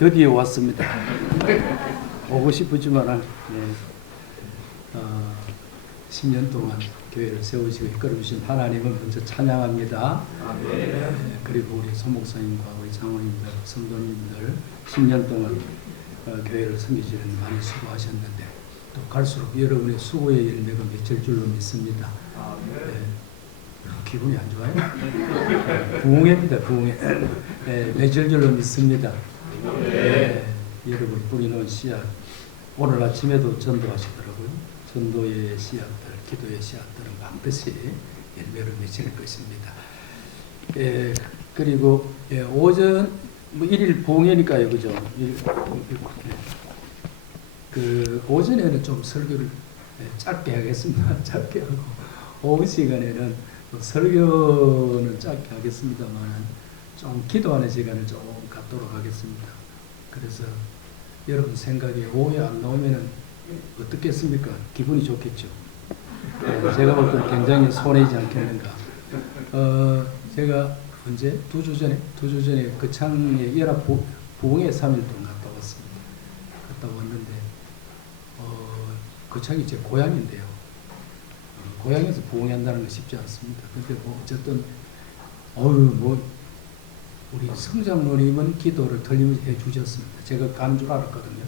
드디어 왔습니다. 오고 싶었지만 10년 동안 교회를 세우시고 이끌어주신 하나님을 먼저 찬양합니다. 그리고 우리 소목사님과 우리 장로님들, 성도님들 10년 동안 교회를 섬기시는 많이 수고하셨는데 또 갈수록 여러분의 수고의 열매가 맺힐 줄로 믿습니다. 기분이 안 좋아요? 부흥회입니다. 부흥회. 맺을 줄로 믿습니다. 여러분이 뿌리놓은 씨앗 오늘 아침에도 전도하시더라고요. 전도의 씨앗들, 기도의 씨앗들은 반드시 열매를 맺을 것입니다. 그리고 오전 뭐 1일 부흥회니까요, 그죠? 그 오전에는 좀 설교를 짧게 하겠습니다. 짧게 하고 오후 시간에는 설교는 짧게 하겠습니다만 좀 기도하는 시간을 좀 갖도록 하겠습니다. 그래서 여러분 생각에 오후에 안 나오면은 어떻겠습니까? 기분이 좋겠죠. 제가 볼 때는 굉장히 손해지 않겠는가. 제가 언제? 2주 전에 거창에 연합 부흥회 3일 동안 갔다 왔습니다. 갔다 왔는데 거창이 제 고향인데요. 고향에서 부흥회 한다는 건 쉽지 않습니다. 근데 뭐 어쨌든 우리 성장로님은 기도를 틀림없이 해주셨습니다. 제가 간 줄 알았거든요.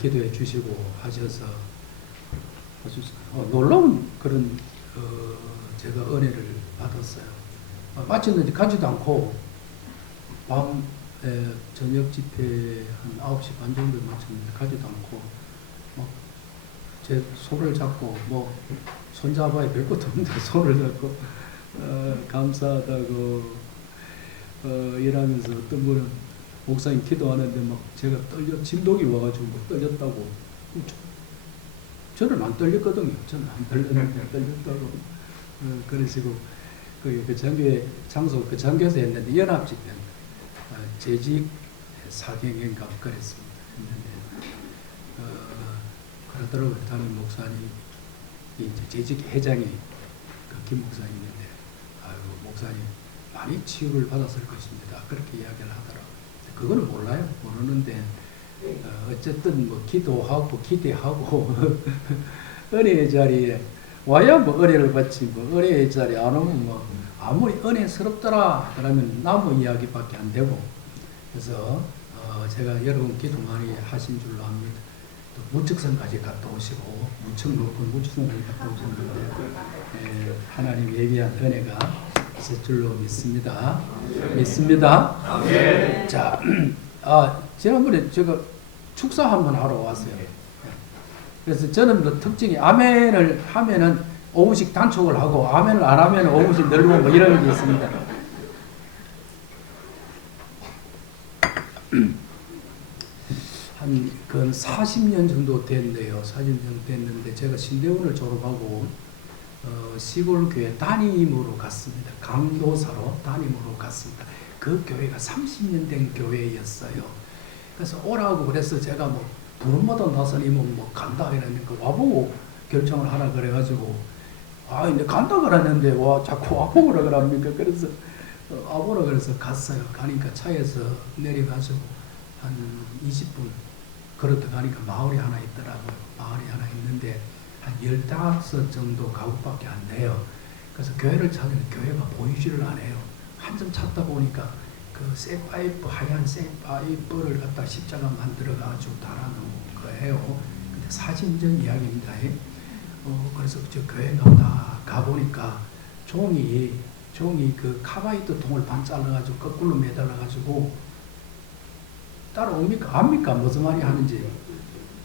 기도해 주시고 하셔서 아주 놀라운 그런 제가 은혜를 받았어요. 마쳤는데 가지도 않고 밤 저녁 집회 한 9시 반 정도에 마쳤는데 가지도 않고 막 제 손을 잡고 뭐 손잡아야 될 것도 없는데 손을 잡고 감사하다고 일하면서 어떤 분은 목사님 기도하는데 막 제가 진동이 와가지고 뭐 떨렸다고. 저는 안 떨렸거든요. 저는 안 떨렸는데 떨렸다고. 그러시고 그 장교회 장소 그 장교에서 했는데 연합 집회 재직 사경인가 그랬습니다. 그러더라고요. 담임 목사님 이제 재직 회장이 그 김 목사님인데 아유 목사님 많이 치유를 받았을 것입니다. 그렇게 이야기를 하더라고요. 그거는 몰라요. 모르는데 어쨌든 뭐 기도하고 기대하고 은혜의 자리에 와야 뭐 은혜를 받지 뭐 은혜의 자리에 안 오면 뭐 아무리 은혜스럽더라 그러면 나무 이야기밖에 안 되고 그래서 제가 여러분 기도 많이 하신 줄로 압니다. 또 무측선까지 갔다 오시고 무척 높은 무측선까지 갔다 오셨는데 하나님 예비한 은혜가 있을 줄로 믿습니다. 믿습니다. 자, 지난번에 제가 축사 한번 하러 왔어요. 그래서 저는 뭐 특징이 아멘을 하면은 오후씩 단축을 하고 아멘을 안 하면 오후씩 늘고 뭐 이런 게 있습니다. 한 40년 정도 됐네요. 40년 정도 됐는데 제가 신대원을 졸업하고 시골 교회 담임으로 갔습니다. 강도사로 담임으로 갔습니다. 그 교회가 30년 된 교회였어요. 그래서 오라고 그래서 제가 뭐 부름마다 나서님은 뭐 간다 이랬는데 와보고 결정을 하라 그래가지고 이제 간다 그랬는데 와 자꾸 와보라 그럽니까? 그래서 와보라 그래서 갔어요. 가니까 차에서 내려가지고 한 20분 걸었다 가니까 마을이 하나 있더라고요. 마을이 하나 있는데 한 15 정도 가구밖에 안 돼요. 그래서 교회를 찾으면 교회가 보이지를 않아요. 한참 찾다 보니까 그 쇠파이프, 하얀 쇠파이프를 갖다 십자가 만들어가지고 달아놓은 거예요. 근데 40년 이야기입니다. 그래서 저 교회 나오다 가보니까 종이 그 카바이트 통을 반 잘라가지고 거꾸로 매달아가지고 따라옵니까? 압니까? 무슨 말이 하는지.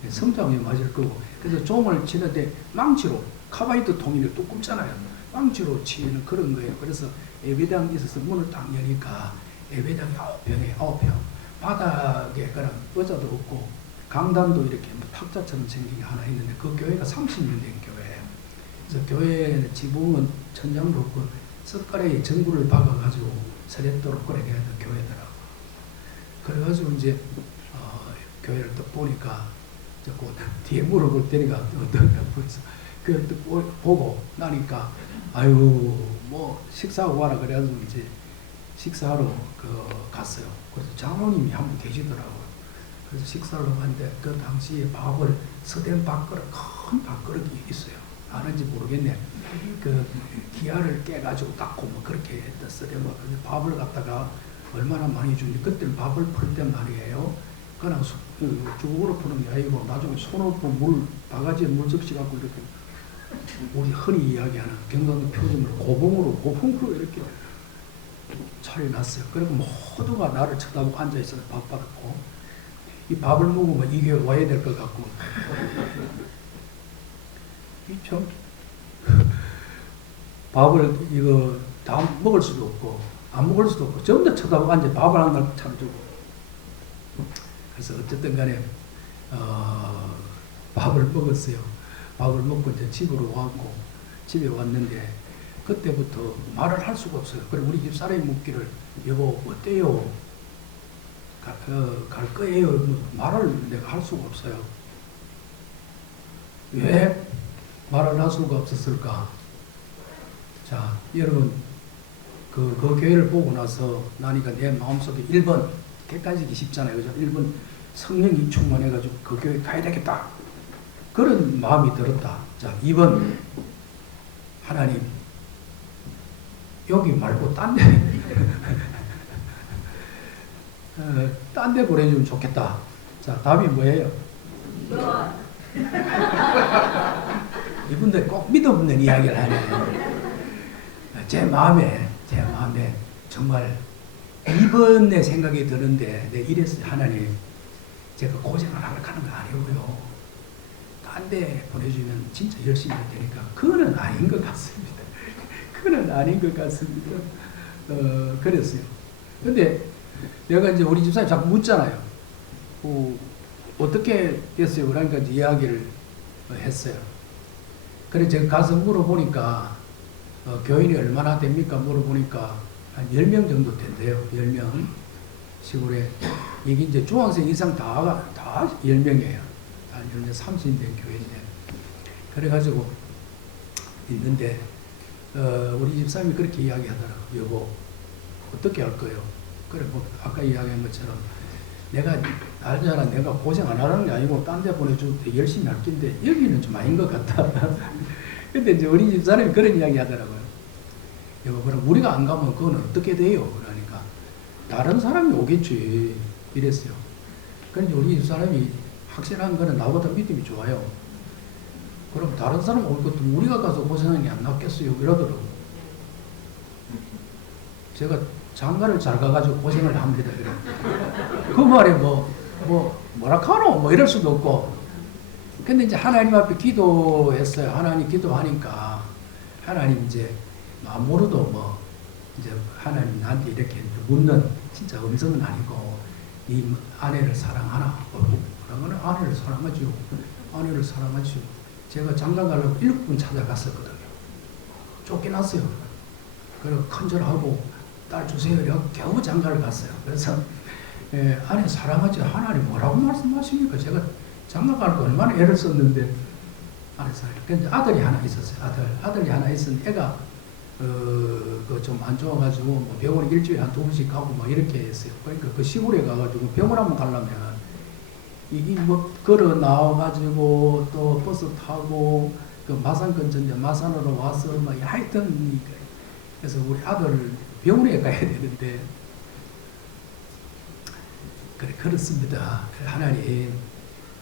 성장에 맞을 거고. 그래서 종을 치는데 망치로 카바이트 통이 또 굽잖아요. 망치로 치는 그런 거예요. 그래서 예배당이 있어서 문을 딱 여니까 예배당이 9평에 9평. 바닥에 그런 의자도 없고 강단도 이렇게 뭐 탁자처럼 생긴 게 하나 있는데 그 교회가 30년 된 교회예요. 그래서 교회 지붕은 천장도 없고 석가래에 전구를 박아가지고 서랫도록 그렇게 해서 교회더라고. 그래가지고 이제 교회를 딱 보니까 자꾸 뒤에 물어볼 테니까 어떤가 그래서 교회를 딱 보고 나니까 아유 뭐 식사하고 와라 그래가지고 이제 식사하러 갔어요. 그래서 장로님이 한 분 계시더라고요. 그래서 식사를 하는데 그 당시에 밥을 서댄 밥그릇, 큰 밥그릇이 있어요. 아는지 모르겠네. 그 기아를 깨가지고 닦고 뭐 그렇게 했다 서댄 밥. 밥을 갖다가 얼마나 많이 주니 그때는 밥을 풀 때 말이에요. 그냥 주걱으로 푸는 게 아니고 나중에 손으로 물 바가지에 물 접시 갖고 이렇게 우리 흔히 이야기하는 경상도 표준으로 고봉으로 이렇게 차려놨어요. 그리고 모두가 나를 쳐다보고 앉아있어요. 밥 받았고 이 밥을 먹으면 이게 와야 될 것 같고 이 참 밥을 이거 다 먹을 수도 없고 안 먹을 수도 없고 전부 다 쳐다보고 앉아 밥을 하나 참주고 그래서 어쨌든 간에 밥을 먹었어요. 밥을 먹고 이제 집으로 왔고 집에 왔는데 그때부터 말을 할 수가 없어요. 그래 우리 집 사람이 묻기를 여보 어때요? 갈 거예요? 말을 내가 할 수가 없어요. 왜 말을 할 수가 없었을까? 자 여러분 그 교회를 보고 나서 나니까 내 마음속에 1번 객관식이 쉽잖아요. 그죠? 1번 성령이 충만해가지고 그 교회 가야 되겠다. 그런 마음이 들었다. 자 2번 하나님 여기 말고 딴 데 보내주면 좋겠다. 자 답이 뭐예요? 이분들 꼭 믿음 없는 이야기를 하네. 제 마음에 정말 2번의 생각이 드는데 내 이랬어요. 하나님 제가 고생을 하려고 하는 거 아니고요. 딴 데 보내주면 진짜 열심히 할 테니까 그거는 아닌 것 같습니다. 그건 아닌 것 같습니다. 그랬어요. 근데 내가 이제 우리 집사님 자꾸 묻잖아요. 어떻게 됐어요? 그러니까 이제 이야기를 했어요. 그래 제가 가서 물어보니까 교인이 얼마나 됩니까? 물어보니까 한 10명 정도 된대요. 10명. 시골에 이게 이제 중학생 이상 다 10명이에요. 한 10명 30된 교회인데. 그래가지고 있는데 우리 집사님이 그렇게 이야기하더라고요. 여보 어떻게 할 거예요? 그래 뭐 아까 이야기한 것처럼 내가 알잖아. 내가 고생 안 하는 게 아니고 딴 데 보내줄 때 열심히 할 텐데 여기는 좀 아닌 것 같다. 근데 이제 우리 집사람이 그런 이야기 하더라고요. 여보 그럼 우리가 안 가면 그건 어떻게 돼요? 그러니까 다른 사람이 오겠지 이랬어요. 그런데 우리 집사람이 확실한 거는 나보다 믿음이 좋아요. 그럼 다른 사람 올 것도 우리가 가서 고생하는 게 안 낫겠어요? 이러더라고요. 제가 장가를 잘 가가지고 고생을 합니다. 그래. 그 말에 뭐라 카노? 뭐 이럴 수도 없고. 근데 이제 하나님 앞에 기도했어요. 하나님 기도하니까 하나님 이제 아무로도 이제 하나님 나한테 이렇게 묻는 진짜 음성은 아니고 네 아내를 사랑하나? 그러면 아내를 사랑하죠. 아내를 사랑하죠. 제가 장가 가려고 7분 찾아갔었거든요. 쫓겨났어요. 그래서 큰절하고 딸 주세요. 이러고 겨우 장가를 갔어요. 그래서 아내 사랑하지 하나님 뭐라고 말씀하십니까? 제가 장가 가려고 얼마나 애를 썼는데 아내 사랑. 근데 아들이 하나 있었어요. 아들이 하나 있었는데 애가 좀 안 좋아가지고 뭐 병원에 일주일에 한 2번씩 가고 뭐 이렇게 했어요. 그러니까 그 시골에 가가지고 병원 한번 가려면 이게 뭐 걸어 나와가지고 또 버스 타고 그 마산 근처인데 마산으로 와서 막 하여튼 그래서 우리 아들 병원에 가야 되는데 그래 그렇습니다. 하나님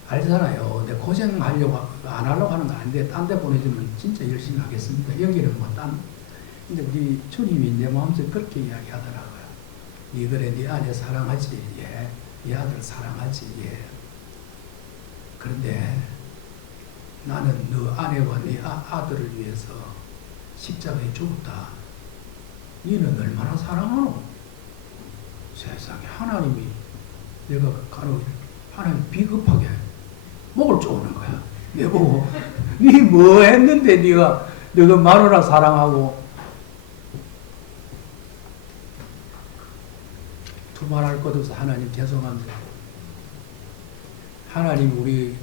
알잖아요. 내 고생하려고 안 하려고 하는 거 아닌데 딴 데 보내주면 진짜 열심히 하겠습니다. 여기는 뭐 근데 우리 주님이 내 마음속에 그렇게 이야기하더라고요. 네 그래 네 아내 사랑하지. 예. 네 아들 사랑하지. 예. 그런데 나는 너 아내와 네 아들을 위해서 십자가에 죽었다. 너는 얼마나 사랑하노? 세상에 하나님이 내가 간혹 하나님 비겁하게 목을 쪼는 거야. 내보고 네 뭐 했는데 네가 마누라 사랑하고 두말할 것 없어. 하나님 죄송합니다. 하나님 우리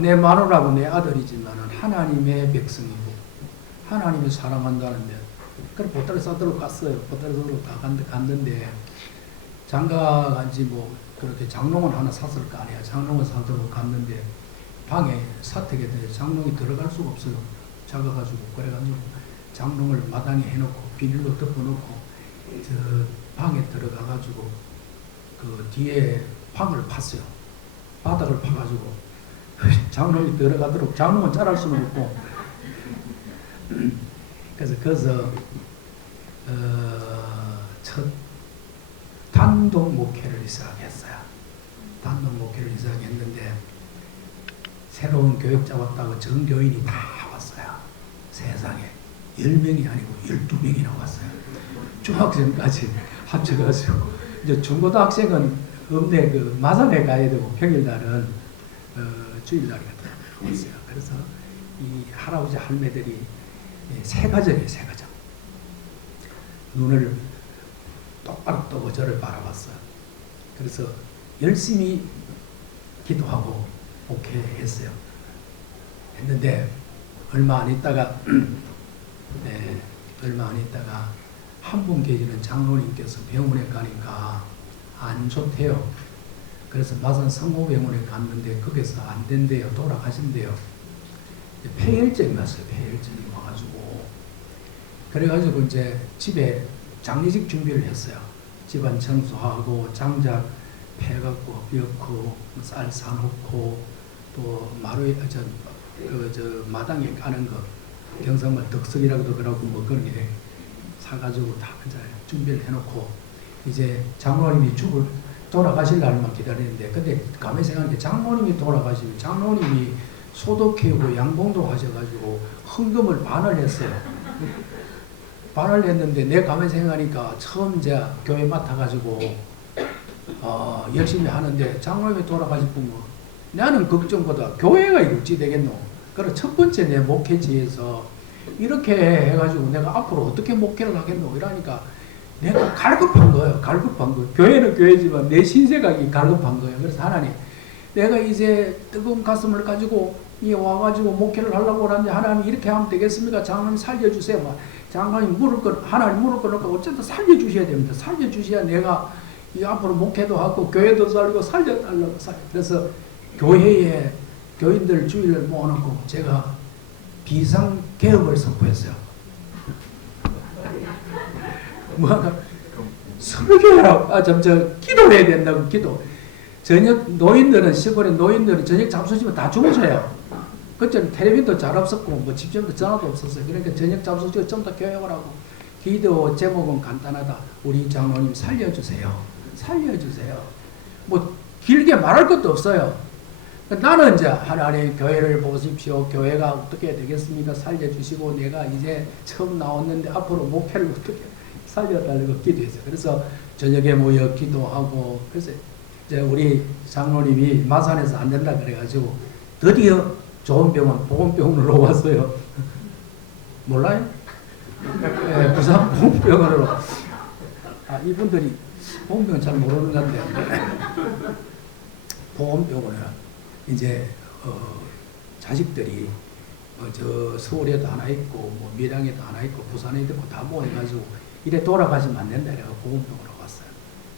내 마누라고 내 아들이지만 하나님의 백성이고 하나님이 사랑한다는데 그래 보따리 싸들고 갔어요. 보따리 싸들고 다 갔는데 장가 간지 뭐 그렇게 장롱을 하나 샀을 거 아니야. 장롱을 사서 갔는데 방에 사택에 장롱이 들어갈 수가 없어요. 작아가지고. 그래가지고 장롱을 마당에 해놓고 비닐로 덮어놓고 저 방에 들어가가지고 그 뒤에 방을 팠어요. 바닥을 파가지고 장롱이 들어가도록. 장롱은 자랄 수는 없고. 그래서 거기서 첫 단독 목회를 시작했어요. 단독 목회를 시작했는데 새로운 교육자 왔다고 전교인이 다 왔어요. 세상에 10명이 아니고 12명이나 왔어요. 중학생까지 합쳐가지고. 이제 중고등학생은 읍내 그 마산에 가야 되고 평일날은 주일날이 왔어요. 그래서 이 할아버지 할매들이 세 가정이에요. 세 가정. 눈을 똑바로 뜨고 저를 바라봤어요. 그래서 열심히 기도하고 목회했어요. 했는데 얼마 안 있다가 한 분 계시는 장로님께서 병원에 가니까 안 좋대요. 그래서 마산 성모병원에 갔는데 거기서 안 된대요. 돌아가신대요. 폐혈증이 왔어요. 폐혈증이 와가지고. 그래가지고 이제 집에 장례식 준비를 했어요. 집안 청소하고 장작 패갖고 엮고 쌀 사놓고 또 마루에 저 마당에 까는 거 경상말 덕석이라고도 그러고 뭐 그런 게 사가지고 다 이제 준비를 해놓고 이제 장로님이 돌아가실 날만 기다리는데 근데 가만히 생각하니까 장로님이 돌아가시면 장로님이 소독해고 양봉도 하셔가지고 헌금을 반을 했어요. 반을 했는데 내 가만히 생각하니까 처음 이제 교회 맡아가지고 열심히 하는데 장로님이 돌아가실 분은 나는 걱정보다 교회가 이거 어찌 되겠노. 그래서 첫 번째 내 목회지에서 이렇게 해가지고 내가 앞으로 어떻게 목회를 하겠노 이러니까 내가 갈급한 거예요. 갈급한 거. 교회는 교회지만 내 신세각이 갈급한 거예요. 그래서 하나님, 내가 이제 뜨거운 가슴을 가지고 이 와가지고 목회를 하려고 하는데 하나님 이렇게 하면 되겠습니까? 장로님 살려주세요. 막 장로님 하나님 물을 거니까 어쨌든 살려주셔야 됩니다. 살려주셔야 내가 이 앞으로 목회도 하고 교회도 살고 살려달라고. 그래서 교회에 교인들 주의를 모아놓고 제가 비상개업을 선포했어요. 뭐가 설교라 기도를 해야 된다고. 기도. 저녁 노인들은 시골의 노인들은 저녁 잠수지면 다 주무셔요. 그때는 텔레비전도 잘 없었고 뭐 집전도 전화도 없었어요. 그러니까 저녁 잠수지고 좀 더 교육을 하고 기도 제목은 간단하다. 우리 장로님 살려주세요. 살려주세요. 뭐 길게 말할 것도 없어요. 나는 이제 하나님 교회를 보십시오. 교회가 어떻게 되겠습니까? 살려주시고 내가 이제 처음 나왔는데 앞으로 목회를 어떻게 살려달라고 기도했어요. 그래서 저녁에 모여 기도하고 그래서 이제 우리 장로님이 마산에서 안 된다 그래가지고 드디어 좋은 병원 보건병원으로 왔어요. 몰라요? 네, 부산 보건병원으로. 이분들이 보건병원 잘 모르는 건데 보건병원에 이제 자식들이 저 서울에도 하나 있고 뭐 밀양에도 하나 있고 부산에도 있고 다 모여가지고 이래 돌아가시면 안 된다 그래서 보건병원으로 왔어요.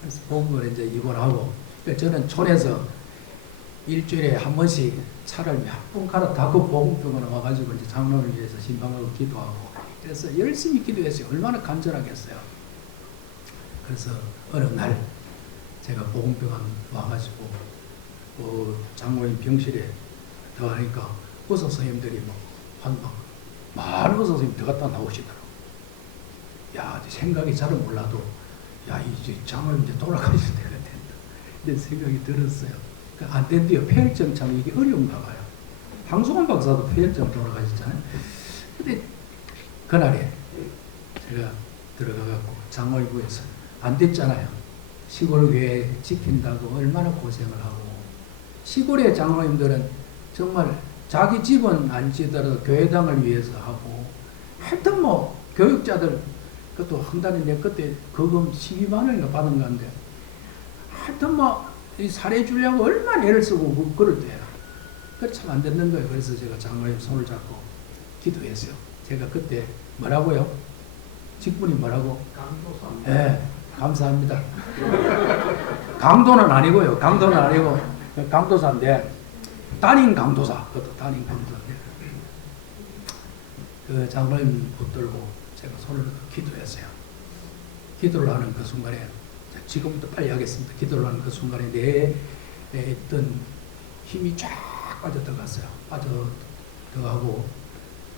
그래서 보건병원에 이제 입원하고 저는 촌에서 일주일에 한 번씩 차를 몇 번 갈아타고 보건병원에 와가지고 이제 장로를 위해서 신방하고 기도하고 그래서 열심히 기도했어요. 얼마나 간절하겠어요. 그래서 어느 날 제가 보건병원 와가지고 장로님 병실에 들어가니까 의사 선생님들이 많은 의사 선생님 들어갔다 나오시더라고. 야, 생각이 잘은 몰라도 야, 이제 장로님 이제 돌아가실 때가 된다. 이런 생각이 들었어요. 안 된대요. 폐혈증 참 이게 어려운가 봐요. 황송원 박사도 폐혈증 돌아가셨잖아요. 근데 그날에 제가 들어가갖고 장로님에서 안 됐잖아요. 시골 교회 지킨다고 얼마나 고생을 하고 시골의 장로님들은 정말 자기 집은 안 지더라도 교회당을 위해서 하고 하여튼 뭐 교육자들 그것도 한 달에 내 그때 거금 12만 원인가 받은 건데 하여튼 뭐 이 살해 주려고 얼마나 애를 쓰고 그럴 때야. 그 참 안 됐는 거예요. 그래서 제가 장로님 손을 잡고 기도했어요. 제가 그때 뭐라고요? 직분이 뭐라고? 강도사. 예. 감사합니다. 강도는 아니고요. 강도는 아니고 강도사인데 담임 강도사. 그것도 담임 강도사인데 그 장로님 붙들고 제가 손을 기도했어요. 기도를 하는 그 순간에 지금부터 빨리 하겠습니다. 기도를 하는 그 순간에 내에 있던 힘이 쫙 빠져들어갔어요. 빠져들어가고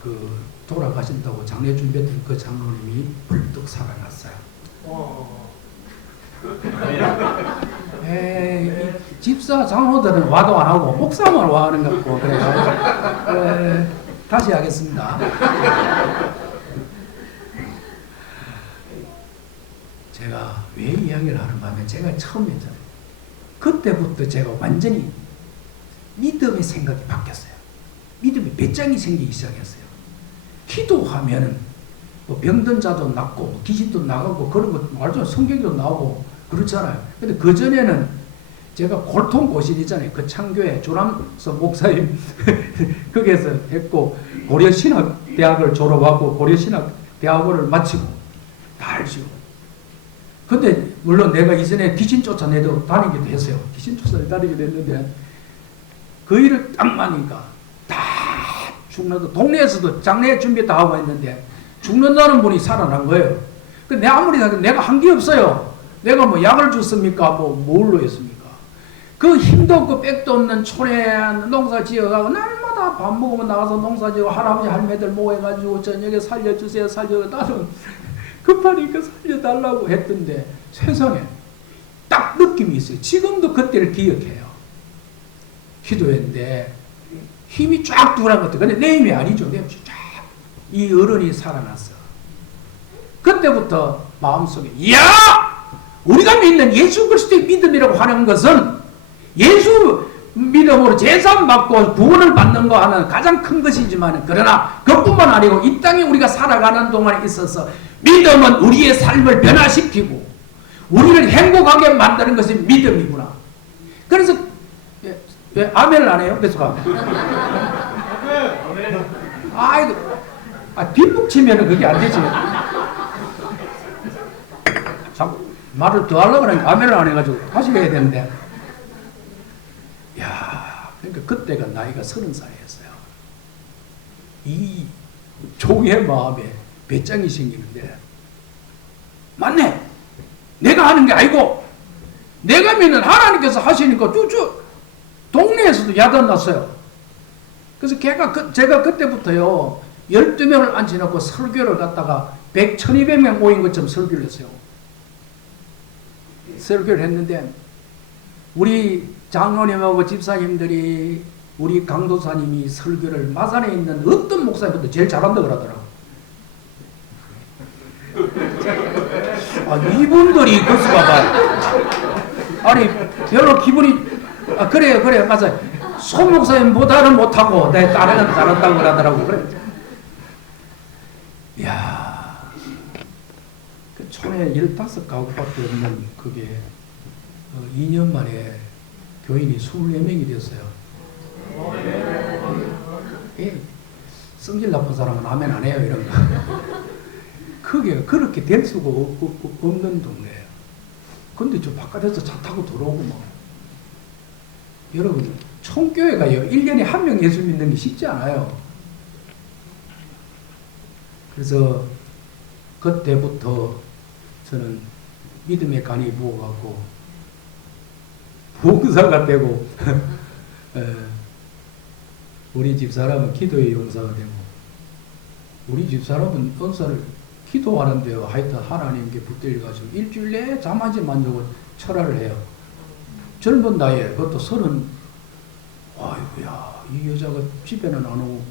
그 돌아가신다고 장례 준비했던 그 장로님이 벌떡 살아났어요. 에이, 집사 장로들은 와도 안 하고 목사만 와 하는 것 같고 그래요. 다시 하겠습니다. 제가 왜 이야기를 하는가 하면 제가 처음 했잖아요. 그때부터 제가 완전히 믿음의 생각이 바뀌었어요. 믿음의 배짱이 생기기 시작했어요. 기도하면은 뭐 병든 자도 낫고 뭐 귀신도 나가고 그런 거 말도 성경도 나오고 그렇잖아요. 근데 그 전에는 제가 골통고신이잖아요. 그 창교회 조남석 목사님 거기에서 했고 고려신학대학을 졸업하고 고려신학대학원을 마치고 다 알죠. 근데 물론 내가 이전에 귀신 쫓아내도 다니기도 했어요. 귀신 쫓아내 다니기도 했는데 그 일을 딱 하니까 다 죽는다. 동네에서도 장례 준비 다 하고 했는데 죽는다는 분이 살아난 거예요. 근데 아무리 내가 한 게 없어요. 내가 뭐 약을 줬습니까? 뭘로 했습니까? 그 힘도 없고 백도 없는 촌에 농사 지어가고 날마다 밥 먹으면 나가서 농사 지어 할아버지 할매들 모여가지고 저녁에 살려주세요 나는 급하니까 살려달라고 했던데 세상에 딱 느낌이 있어요. 지금도 그때를 기억해요. 기도했는데 힘이 쫙 들어간 것도 근데 내 힘이 아니죠. 내 힘이 쫙 이 어른이 살아났어. 그때부터 마음속에 우리가 믿는 예수 그리스도의 믿음이라고 하는 것은 예수 믿음으로 제사 받고 구원을 받는 거 하는 가장 큰 것이지만 그러나 그뿐만 아니고 이 땅에 우리가 살아가는 동안에 있어서 믿음은 우리의 삶을 변화시키고 우리를 행복하게 만드는 것이 믿음이구나. 그래서 왜 아멘을 안 해요? 계속 아이고 뒷북 치면은 그게 안 되지. 자꾸 말을 더 하려고 하니까 아멘을 안 해가지고 다시 해야 되는데. 그러니까 그때가 나이가 30살이었어요. 이 종의 마음에 배짱이 생기는데 맞네. 내가 하는 게 아니고 내가 믿는 하나님께서 하시니까 쭉 동네에서도 야단났어요. 그래서 제가 그때부터요 12명을 앉혀놓고 설교를 갖다가 1200명 모인 것처럼 설교를 했어요. 설교를 했는데 우리 장로님하고 집사님들이 우리 강도사님이 설교를 마산에 있는 어떤 목사님보다 제일 잘한다고 그러더라고요. 이분들이 교수가 아니 별로 기분이 그래요 맞아요. 소 목사님보다는 못하고 내 다른 애는 잘한다고 그러더라고. 그래. 그 촌에 15가구밖에 없는 그게 2년 만에 교인이 24명이 됐어요. 성질 나쁜 사람은 아멘 안 해요 이런 거. 그게 그렇게 될 수가 없는 동네예요. 근데 저 바깥에서 차 타고 들어오고 막 여러분 총교회가요 1년에 1명 예수 믿는 게 쉽지 않아요. 그래서 그때부터 저는 믿음의 간이 부어갖고 봉사가 되고 우리 집사람은 기도의 용사가 되고 우리 집사람은 은사를 기도하는데요 하여튼 하나님께 붙들려가지고 일주일 내에 잠 한 시만 자고 철화를 해요. 젊은 나이에 그것도 30 아이고야 이 여자가 집에는 안 오고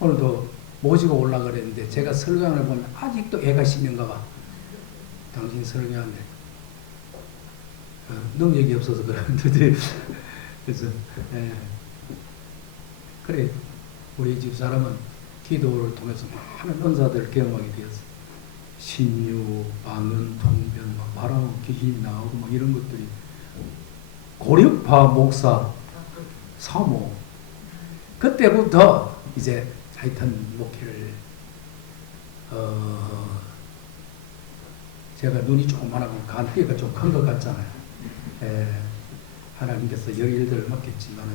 오늘도 모시고 올라가 그랬는데 제가 설교하는 보면 아직도 애가 심는가 봐. 당신 설교하는데 능력이 없어서 그러는데 그래서 그래 우리 집사람은 기도를 통해서 많은 은사들을 경험하게 되었어요. 신유, 방언, 통변, 말하고 귀신이 나오고 막 이런 것들이 고려파 목사 사모 그때부터 이제 하여튼 목회를 제가 눈이 조그만하고 간띠가 좀 큰 것 같잖아요. 하나님께서 여일들을 맡겼지만은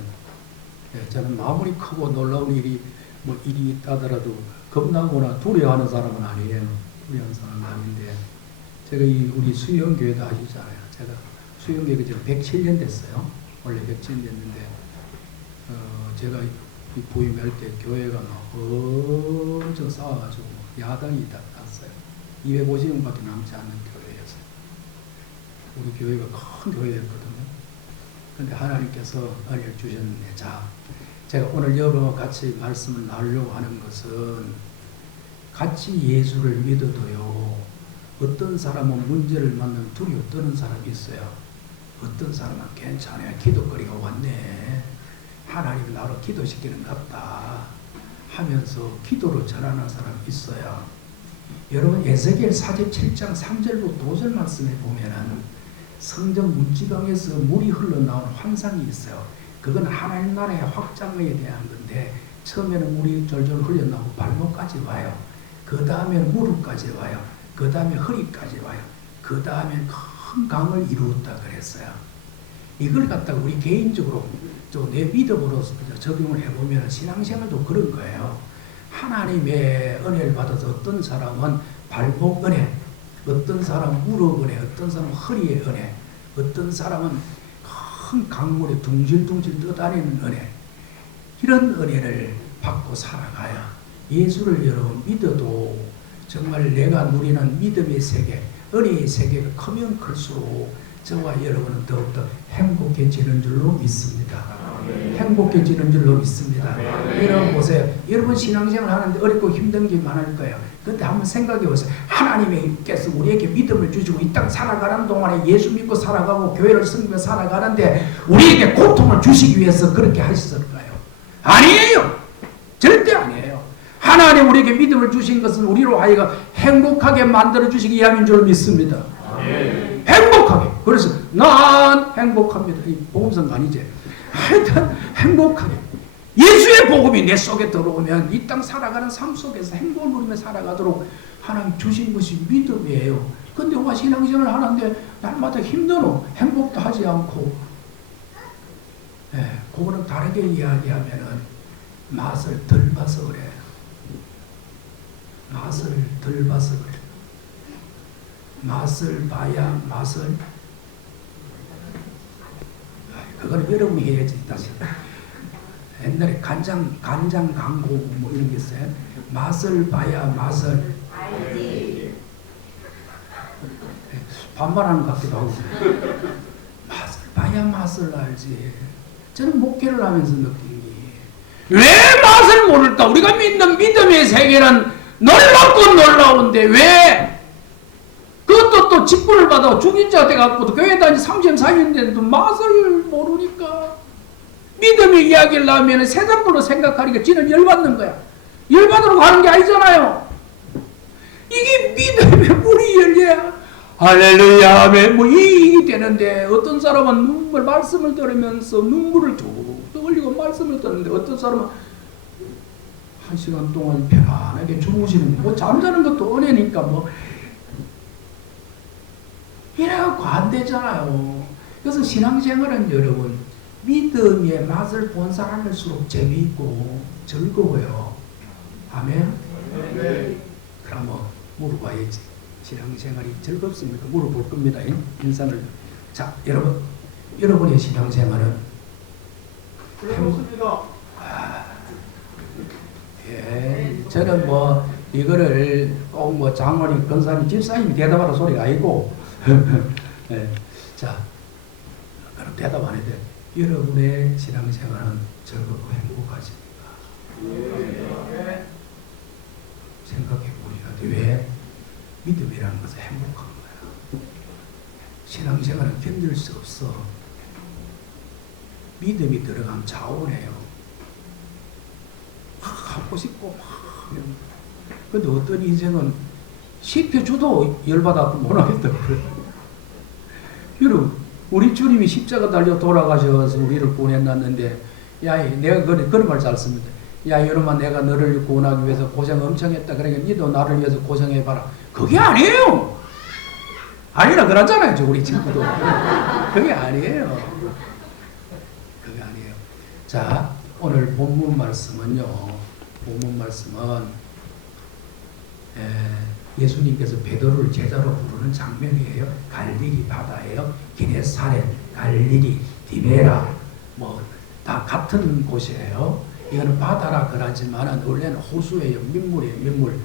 저는 아무리 크고 놀라운 일이 뭐 일이 있다더라도 겁나거나 두려워하는 사람은 아니에요. 두려워하는 사람은 아닌데 제가 우리 수영교회도 아시잖아요. 제가 수영교회가 지금 107년 됐어요. 원래 107년 됐는데 제가 이 부임할 때 교회가 막 엄청 싸워가지고 야당이 다 났어요. 250명밖에 남지 않는 교회였어요. 우리 교회가 큰 교회였거든요. 근데 하나님께서 은혜를 주셨는데, 자, 제가 오늘 여러분과 같이 말씀을 나누려고 하는 것은 같이 예수를 믿어도요, 어떤 사람은 문제를 만나면 두려워 떠는 사람이 있어요. 어떤 사람은 괜찮아요. 기도거리가 왔네. 하나님 나로 기도시키는 것 같다 하면서 기도로 전하는 사람이 있어요. 여러분 에스겔 47장 3절부터 5절 말씀에 보면은 성전 문지방에서 물이 흘러나오는 환상이 있어요. 그건 하나님 나라의 확장에 대한 건데 처음에는 물이 졸졸 흘러나오고 발목까지 와요. 그 다음에는 무릎까지 와요. 그 다음에 허리까지 와요. 그 다음에 큰 강을 이루었다 그랬어요. 이걸 갖다가 우리 개인적으로 또 내 믿음으로 적용을 해보면 신앙생활도 그런 거예요. 하나님의 은혜를 받아서 어떤 사람은 발목 은혜, 어떤 사람은 무릎 은혜, 어떤 사람은 허리의 은혜, 어떤 사람은 큰 강물에 둥실둥실 떠다니는 은혜, 이런 은혜를 받고 살아가요. 예수를 여러분 믿어도 정말 내가 누리는 믿음의 세계, 은혜의 세계가 크면 클수록 저와 여러분은 더욱더 행복해지는 줄로 믿습니다. 행복해지는 줄로 믿습니다. 여러분 보세요. 여러분 신앙생활 하는데 어렵고 힘든 게 많을 거예요. 그런데 한번 생각해 보세요. 하나님께서 우리에게 믿음을 주시고 이 땅 살아가는 동안에 예수 믿고 살아가고 교회를 섬기며 살아가는데 우리에게 고통을 주시기 위해서 그렇게 하셨을까요? 아니에요. 절대 아니에요. 하나님 우리에게 믿음을 주신 것은 우리로 하여금 행복하게 만들어 주시기 위함인 줄 믿습니다. 행복하게. 그래서 난 행복합니다. 이 복음성 아니지. 하여튼 행복하게. 예수의 복음이 내 속에 들어오면 이 땅 살아가는 삶 속에서 행복을 누리며 살아가도록 하나님 주신 것이 믿음이에요. 근데 우리가 신앙생활을 하는데 날마다 힘들어. 행복도 하지 않고. 그거는 다르게 이야기하면은 맛을 덜 봐서 그래. 맛을 덜 봐서 그래. 맛을 봐야 맛을. 그거는 여러분이 해야지. 다시. 옛날에 간장 광고 뭐 이런 게 있어요. 맛을 봐야 맛을 알지. 반말하는 것 같기도 하고. 맛을 봐야 맛을 알지. 저는 목회를 하면서 느낀 게, 왜 맛을 모를까? 우리가 믿는 믿음의 세계는 놀랍고 놀라운데 왜? 그것도 또 직분을 받아 죽인 자 돼갖고도 교회 다니 34년 됐는데 맛을 모르니까 믿음의 이야기를 하면 세상 걸로 생각하니까 지는 열받는 거야. 열받으러 가는 게 아니잖아요. 이게 믿음의 물이 열려야 할렐루야 아멘 뭐 이 되는데 어떤 사람은 말씀을 들으면서 눈물을 쭉 흘리고 말씀을 듣는데 어떤 사람은 1시간 동안 편안하게 주무시는 뭐 잠자는 것도 은혜니까 뭐 이래갖고 안 되잖아요. 그래서 신앙생활은 여러분 믿음의 맛을 본 사람일수록 재미있고 즐거워요. 아멘? 그럼 뭐 물어봐야지. 신앙생활이 즐겁습니까? 물어볼 겁니다. 인상을. 자, 여러분의 신앙생활은 즐겁습니다. 예, 저는 뭐 이거를 꼭 뭐 장로님, 권사님, 집사님이 대답하라 소리가 아니고 네. 자, 그럼 대답 안 해도 돼. 여러분의 신앙생활은 즐겁고 행복하십니까? 생각해 보니까 왜? 믿음이라는 것은 행복한 거야. 신앙생활은 견딜 수 없어. 믿음이 들어가면 자원해요. 막 하고 싶고 막. 근데 어떤 인생은 시켜줘도 열받아서 못하겠다고요. 여러분, 우리 주님이 십자가 달려 돌아가셔서 우리를 보내놨는데, 야, 내가 그런 말 잘 씁니다. 야 여러분 내가 너를 구원하기 위해서 고생 엄청 했다. 그러니까 니도 나를 위해서 고생해봐라. 그게 아니에요. 아니라 그러잖아요. 우리 친구도. 그게 아니에요. 그게 아니에요. 자, 오늘 본문 말씀은요. 본문 말씀은 예수님께서 베드로를 제자로 부르는 장면이에요. 갈릴리 바다예요. 기네사렛, 갈릴리, 디베라 뭐 다 같은 곳이에요. 이거는 바다라 그러지만 원래는 호수예요. 민물이에요. 민물.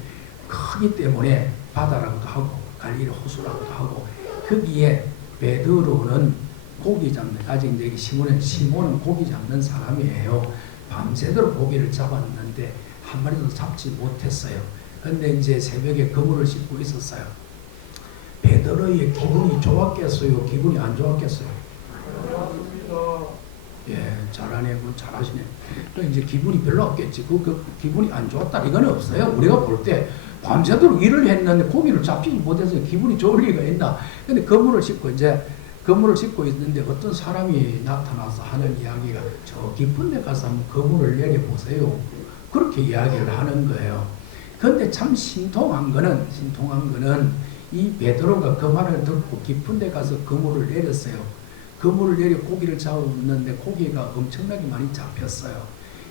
크기 때문에 바다라고도 하고 갈릴리 호수라고도 하고 거기에 베드로는 고기 잡는 아직 이제 시몬은 고기 잡는 사람이에요. 밤새도록 고기를 잡았는데 한 마리도 잡지 못했어요. 근데 이제 새벽에 그물을 싣고 있었어요. 베드로의 기분이 좋았겠어요? 기분이 안 좋았겠어요? 예, 잘하네, 잘하시네. 이제 기분이 별로 없겠지. 그 기분이 안 좋았다. 이건 없어요. 우리가 볼 때 밤새도록 일을 했는데 고기를 잡지 못해서 기분이 좋을 리가 있나? 근데 그물을 싣고 있는데 어떤 사람이 나타나서 하는 이야기가 저 깊은 데 가서 한번 그물을 내려보세요. 그렇게 이야기를 하는 거예요. 근데 참 신통한 거는 이 베드로가 그 말을 듣고 깊은 데 가서 그물을 내렸어요. 그물을 내려 고기를 잡았는데 고기가 엄청나게 많이 잡혔어요.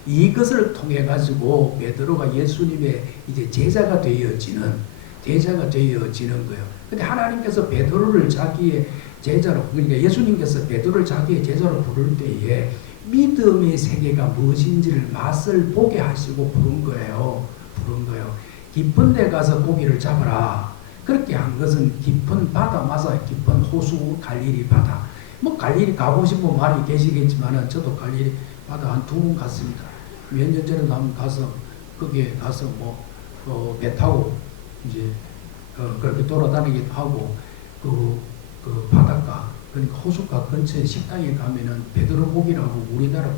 이것을 통해 가지고 베드로가 예수님의 이제 제자가 되어지는 거예요. 근데 하나님께서 베드로를 자기의 제자로, 그러니까 예수님께서 베드로를 자기의 제자로 부를 때에 믿음의 세계가 무엇인지를 맛을 보게 하시고 부른 거예요. 깊은 데 가서 고기를 잡아라. 그렇게 한 것은 깊은 바다, 맞아요. 깊은 호수, 갈릴리 바다. 뭐 갈릴리 가보신 분 많이 계시겠지만은 저도 갈릴리 바다 한 2번 갔습니다. 몇 년 전에도 한번 가서 거기에 가서 배 타고 이제 그렇게 돌아다니기도 하고 그 바닷가 그러니까 호숫가 근처에 식당에 가면은 베드로 고기라고 우리나라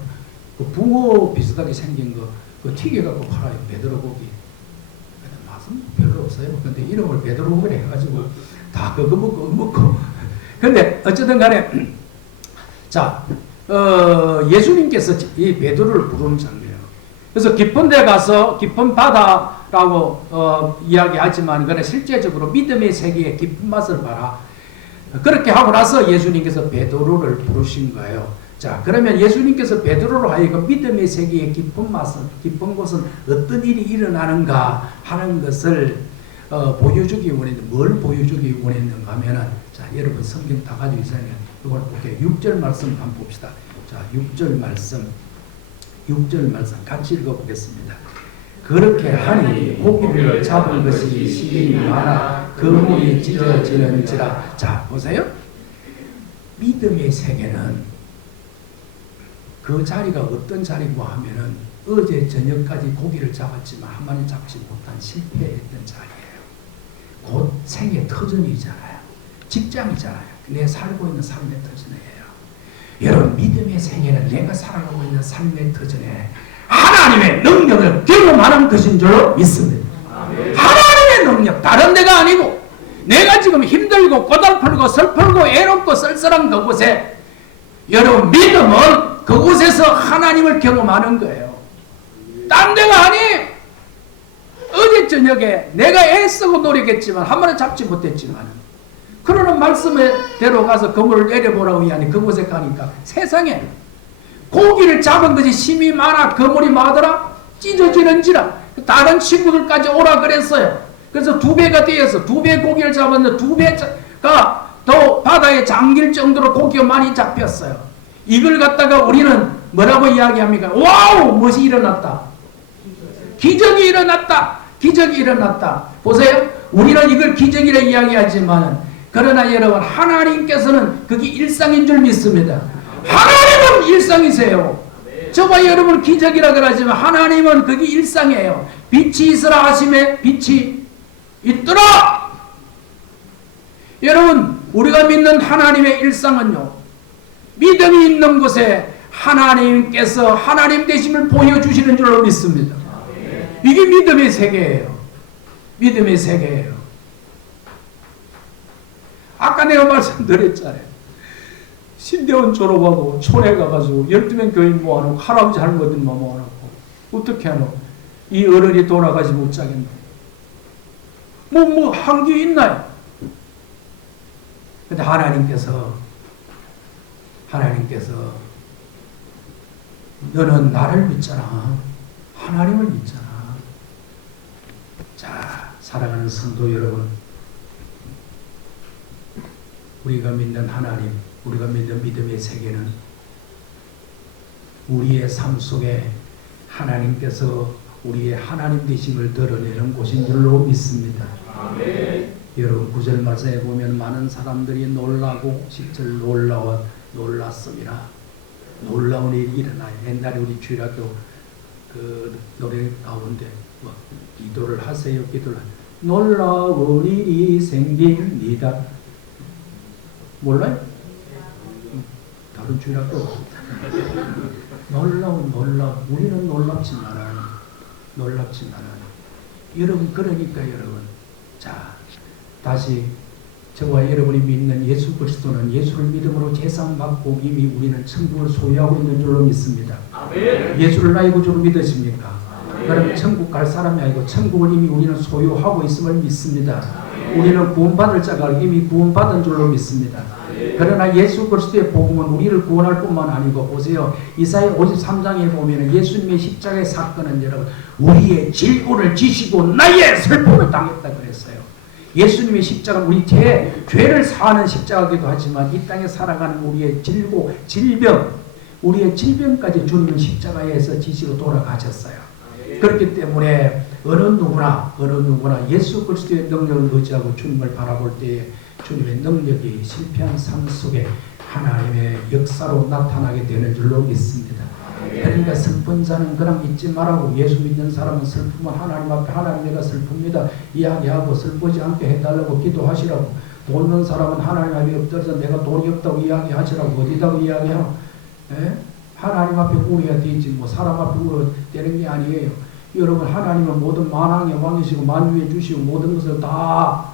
그 붕어 비슷하게 생긴 거 그 튀겨갖고 팔아요. 베드로 고기. 맛은 별로 없어요. 근데 이름을 베드로 고기라 해가지고 다 그거 먹고 근데 어쨌든 간에 자 예수님께서 이 베드로를 부르는 장면이에요. 그래서 깊은 데 가서 깊은 바다라고 이야기하지만 그는 실제적으로 믿음의 세계의 깊은 맛을 봐라. 그렇게 하고 나서 예수님께서 베드로를 부르신 거예요. 자, 그러면 예수님께서 베드로로 하여금 믿음의 세계의 깊은 곳은 어떤 일이 일어나는가 하는 것을 보여주기 원했는데 뭘 보여주기 원했는가 하면은 자, 여러분 성경 다 가지고 있으면 이걸 볼게요. 6절 말씀 한번 봅시다. 자, 6절 말씀 같이 읽어보겠습니다. 그렇게 하니 고기를 잡은 것이 시인이 많아 그물이 찢어지는지라. 자, 보세요. 믿음의 세계는 그 자리가 어떤 자리고 하면은 어제 저녁까지 고기를 잡았지만 한 마리 잡지 못한 실패했던 자리예요. 곧 생의 터전이잖아요. 직장이잖아요. 내 살고 있는 삶의 터전이에요. 여러분 믿음의 세계는 내가 살아가고 있는 삶의 터전에 하나님의 능력을 경험하는 것인 줄 믿습니다. 하나님의 능력, 다른 데가 아니고 내가 지금 힘들고 고달프고 슬프고 애롭고 쓸쓸한 그곳에 여러분 믿음은 그곳에서 하나님을 경험하는 거예요. 딴 데가 아니. 어제 저녁에 내가 애쓰고 노력했지만 한 마리 잡지 못했지만 그러는 말씀대로 가서 그물을 내려보라고 하니 그곳에 가니까 세상에 고기를 잡은 것이 심이 많아 그물이 뭐하더라? 찢어지는지라. 다른 친구들까지 오라 그랬어요. 그래서 2배가 되어서 2배 고기를 잡았는데 2배가 더 바다에 잠길 정도로 고기가 많이 잡혔어요. 이걸 갖다가 우리는 뭐라고 이야기합니까? 와우! 무엇이 일어났다? 기적이 일어났다. 기적이 일어났다. 보세요. 우리는 이걸 기적이라 이야기하지만 그러나 여러분 하나님께서는 그게 일상인 줄 믿습니다. 하나님은 일상이세요. 저와 여러분 기적이라 그러지만 하나님은 그게 일상이에요. 빛이 있으라 하심에 빛이 있더라. 여러분 우리가 믿는 하나님의 일상은요. 믿음이 있는 곳에 하나님께서 하나님 되심을 보여주시는 줄로 믿습니다. 이게 믿음의 세계예요. 믿음의 세계예요. 아까 내가 말씀드렸잖아요. 신대원 졸업하고 촌에 가가지고 12명 교인 모아놓고 할아버지 할머니만 모아놓고 어떻게 하노? 이 어른이 돌아가지 못자겠노? 한 게 있나요? 근데 하나님께서 너는 나를 믿잖아. 하나님을 믿잖아. 자, 사랑하는 성도 여러분, 우리가 믿는 하나님, 우리가 믿는 믿음의 세계는 우리의 삶 속에 하나님께서 우리의 하나님 되심을 드러내는 곳인 줄로 믿습니다. 아멘. 여러분 9절 말씀에 보면 많은 사람들이 놀라고 10절 놀랐습니다. 놀라운 일이 일어나요. 옛날에 우리 주일학교 그 노래 가운데 기도를 하세요. 기도를 놀라운 일이 생깁니다. 몰라요? 다른 주일학교 우리는 놀랍지만은 여러분, 그러니까 여러분, 자, 다시 저와 여러분이 믿는 예수 그리스도는 예수를 믿음으로 제사받고 이미 우리는 천국을 소유하고 있는 줄로 믿습니다. 아멘. 예수를 나의 구주로 믿으십니까? 아멘. 그럼 천국 갈 사람이 아니고 천국을 이미 우리는 소유하고 있음을 믿습니다. 아멘. 우리는 구원받을 자가 이미 구원받은 줄로 믿습니다. 아멘. 그러나 예수 그리스도의 복음은 우리를 구원할 뿐만 아니고, 보세요. 이사야 53장에 보면 예수님의 십자가의 사건은 여러분 우리의 질고를 지시고 나의 슬픔을 당했다 그랬어요. 예수님의 십자가는 우리 죄를 사하는 십자가이기도 하지만 이 땅에 살아가는 우리의 질병, 우리의 질병까지 주님은 십자가에서 지시고 돌아가셨어요. 그렇기 때문에 어느 누구나 예수 그리스도의 능력을 의지하고 주님을 바라볼 때에 주님의 능력이 실패한 삶 속에 하나님의 역사로 나타나게 되는 줄로 믿습니다. 그러니까 슬픈 자는 그냥 잊지 말라고, 예수 믿는 사람은 슬프면 하나님 앞에 하나님 내가 슬픕니다 이야기하고 슬프지 않게 해달라고 기도하시라고, 돈 없는 사람은 하나님 앞에 엎드려서 내가 돈이 없다고 이야기하시라고 어디다고 이야기하고, 하나님 앞에 울어야 되지 뭐 사람 앞에 울어야 되는 게 아니에요. 여러분, 하나님은 모든 만왕의 왕이시고 만유의 주시고 모든 것을 다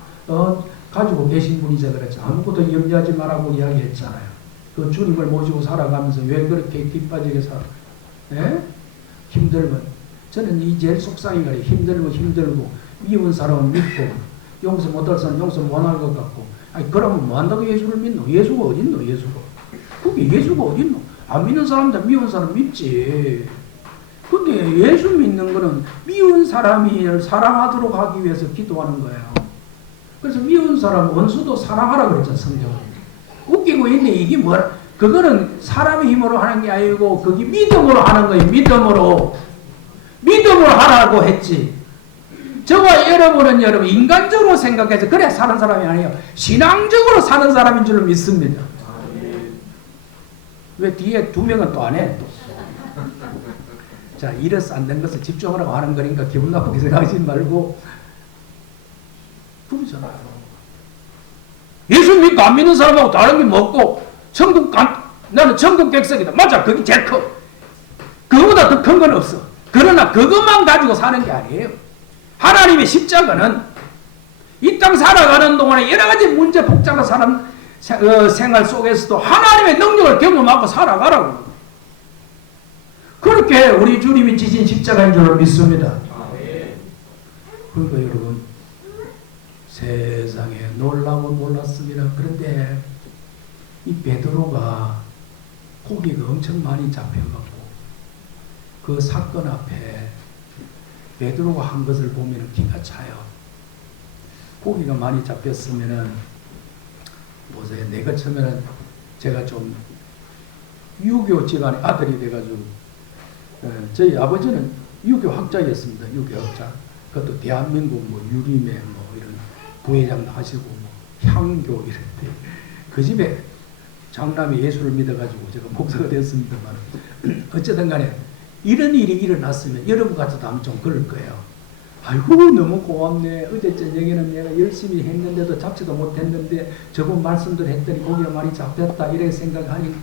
가지고 계신 분이자 그랬죠. 아무것도 염려하지 말라고 이야기했잖아요. 그 주님을 모시고 살아가면서 왜 그렇게 기빠지게 살아? 힘들면, 저는 이 제일 속상한 거예요. 힘들고 미운 사람은 믿고 용서 못할 사람은 용서 못할 것 같고, 아니 그러면 뭐 한다고 예수를 믿노? 예수가 어딨노? 그게 예수가 어딨노? 안 믿는 사람들 미운 사람 믿지. 근데 예수 믿는 거는 미운 사람이 사랑하도록 하기 위해서 기도하는 거예요. 그래서 미운 사람 원수도 사랑하라 그랬잖아, 성경은. 웃기고 있네. 이게 뭐라? 그거는 사람의 힘으로 하는 게 아니고 그게 믿음으로 하는 거예요. 믿음으로 하라고 했지. 저와 여러분 인간적으로 생각해서 그래 사는 사람이 아니에요. 신앙적으로 사는 사람인 줄 믿습니다. 왜 뒤에 두 명은 또 안 해? 또. 자, 이래서 안 된 것을 집중하라고 하는 거니까 기분 나쁘게 생각하지 말고 그러잖아요. 예수 믿고 안 믿는 사람하고 다른 게 뭐고, 나는 천국 백성이다. 맞아, 그게 제일 커. 그거보다 더 큰 건 없어. 그러나 그것만 가지고 사는 게 아니에요. 하나님의 십자가는 이 땅 살아가는 동안에 여러 가지 문제 복잡한 생활 속에서도 하나님의 능력을 경험하고 살아가라고. 그렇게 우리 주님이 지신 십자가인 줄 믿습니다. 그러니까 여러분, 세상에 놀랐습니다. 그런데 이 베드로가 고기가 엄청 많이 잡혀갖고 그 사건 앞에 베드로가 한 것을 보면 기가 차요. 고기가 많이 잡혔으면은, 보세요. 내가 처음에는 제가 좀 유교 집안의 아들이 돼가지고, 저희 아버지는 유교 학자였습니다. 유교 학자. 그것도 대한민국 유림회 이런 부회장도 하시고 향교 이럴 때 그 집에 장남이 예수를 믿어가지고 제가 목사가 됐습니다만, 어쨌든 간에 이런 일이 일어났으면 여러분 같아도 아마 좀 그럴 거예요. 아이고 너무 고맙네. 어제 저녁에는 내가 열심히 했는데도 잡지도 못했는데 저번 말씀들 했더니 고기가 많이 잡혔다 이렇게 생각이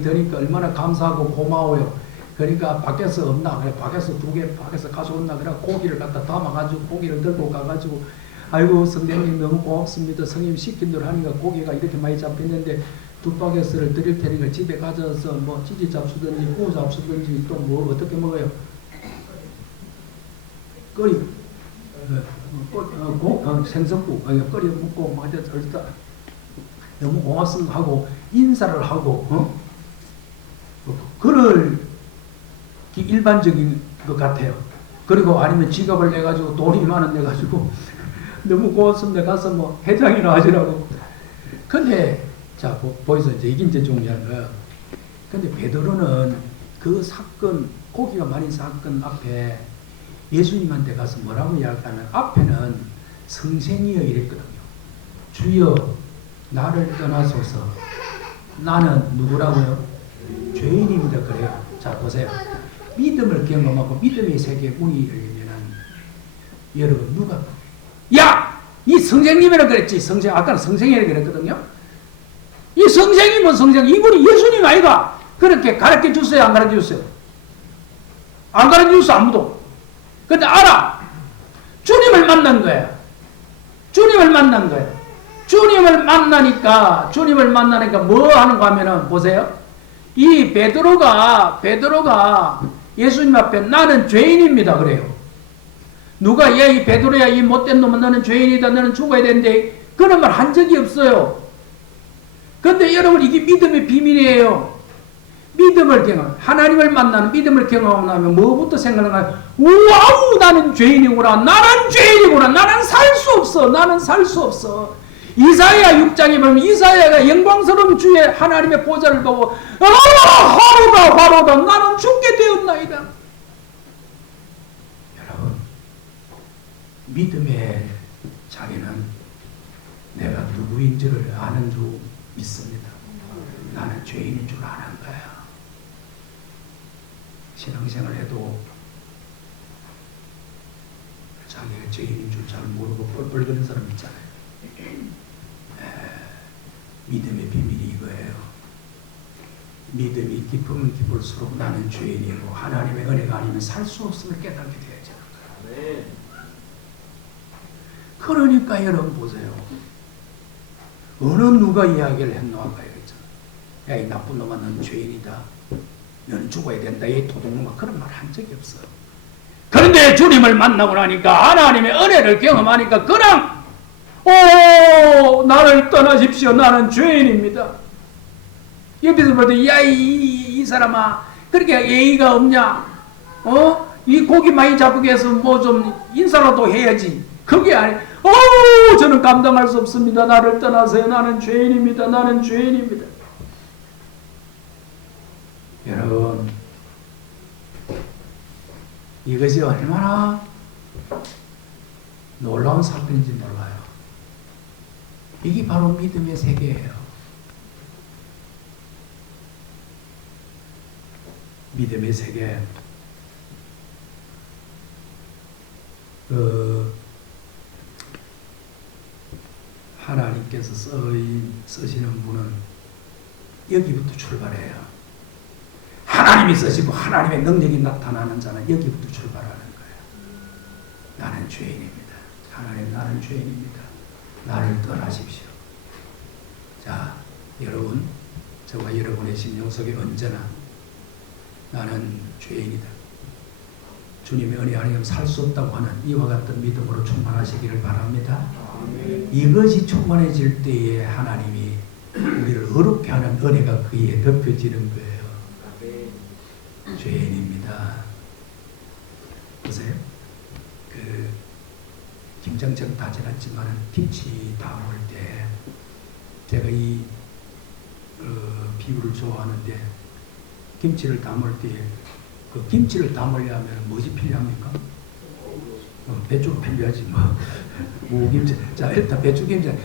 드니까 얼마나 감사하고 고마워요. 그러니까 밖에서 없나? 그래 밖에서 밖에서 가져온나? 그래 고기를 갖다 담아가지고 고기를 들고 가가지고, 아이고 성령님 너무 고맙습니다. 성님 시킨 대로 하니까 고기가 이렇게 많이 잡혔는데 두 바게스를 드릴 테니까 집에 가져서 뭐 찌지 잡수든지 구 잡수든지 또 뭐 어떻게 먹어요? 끓이 생선국 끓여 먹고 막 어디다 너무 고맙습니다 하고 인사를 하고 그럴 일반적인 것 같아요. 그리고 아니면 지갑을 내가지고 돈이 많은 내가지고 너무 고맙습니다 가서 뭐 해장이나 하시라고. 근데 자 보이소 이제 이게 이제 중요한 거예요. 근데 베드로는 그 사건 고기가 많은 사건 앞에 예수님한테 가서 뭐라고 이야기하면 앞에는 성생이여 이랬거든요. 주여 나를 떠나소서 나는 누구라고요? 죄인입니다 그래요. 자 보세요. 믿음을 경험하고 믿음의 세계에 문이 열리면은 여러분 누가 야! 이 성생님이라 그랬지. 성생 아까는 성생이라 그랬거든요. 이 성생이면 성생 이분이 예수님 아이가 그렇게 가르쳐 주세요 안 가르쳐 주세요? 안 가르쳐 주세요 아무도. 근데 알아. 주님을 만난 거예요. 주님을 만난 거예요. 주님을 만나니까 뭐 하는가 하면은 보세요. 이 베드로가 예수님 앞에 나는 죄인입니다 그래요. 누가 야 이 베드로야 이 못된 놈은 너는 죄인이다 너는 죽어야 되는데 그런 말 한 적이 없어요. 근데 여러분 이게 믿음의 비밀이에요. 믿음을 경험, 하나님을 만나는 믿음을 경험하고 나면 뭐부터 생각하나요? 와우 나는 죄인이구나. 나는 죄인이구나. 나는 살 수 없어. 나는 살 수 없어. 이사야 6장에 보면 이사야가 영광스러운 주의 하나님의 보좌를 보고 화로다 화로다 나는 죽게 되었나이다. 여러분 믿음의 자리는 내가 누구인지를 아는 줄 믿습니다. 나는 죄인인 줄 아는 거야. 신앙생활 해도 자기가 죄인인 줄 잘 모르고 뻘뻘거리는 사람 있잖아요. 믿음의 비밀이 이거예요. 믿음이 깊으면 깊을수록 나는 죄인이고 하나님의 은혜가 아니면 살 수 없음을 깨닫게 되어야 하는 거예요. 그러니까 여러분 보세요. 어느 누가 이야기를 했노 아까 얘기했잖아. 야 이 나쁜 놈아 너는 죄인이다. 너는 죽어야 된다. 이 도둑놈아 그런 말 한 적이 없어요. 그런데 주님을 만나고 나니까 하나님의 은혜를 경험하니까 그냥 나를 떠나십시오. 나는 죄인입니다. 옆에서 볼 때 야 이 사람아 그렇게 예의가 없냐? 이 고기 많이 잡게 해서 뭐 좀 인사라도 해야지. 그게 아니. 저는 감당할 수 없습니다. 나를 떠나세요. 나는 죄인입니다. 나는 죄인입니다. 여러분 이것이 얼마나 놀라운 사건인지 몰라요. 이게 바로 믿음의 세계예요. 믿음의 세계. 하나님께서 쓰시는 분은 여기부터 출발해요. 하나님이 쓰시고 하나님의 능력이 나타나는 자는 여기부터 출발하는 거예요. 나는 죄인입니다. 하나님 나는 죄인입니다. 나를 떠나십시오. 자, 여러분, 저와 여러분의 심령 속에 언제나 나는 죄인이다. 주님의 은혜 아니면 살 수 없다고 하는 이와 같은 믿음으로 충만하시기를 바랍니다. 이것이 충만해질 때에 하나님이 우리를 어렵게 하는 은혜가 그에 덮여지는 거예요. 죄인입니다. 보세요. 김장철 다 지났지만 김치 담을 때 제가 이 비유를 좋아하는데 김치를 담을 때 그 김치를 담으려면 뭐지 필요합니까? 배추가 필요하지 뭐. 무김치. 자 일단 배추김치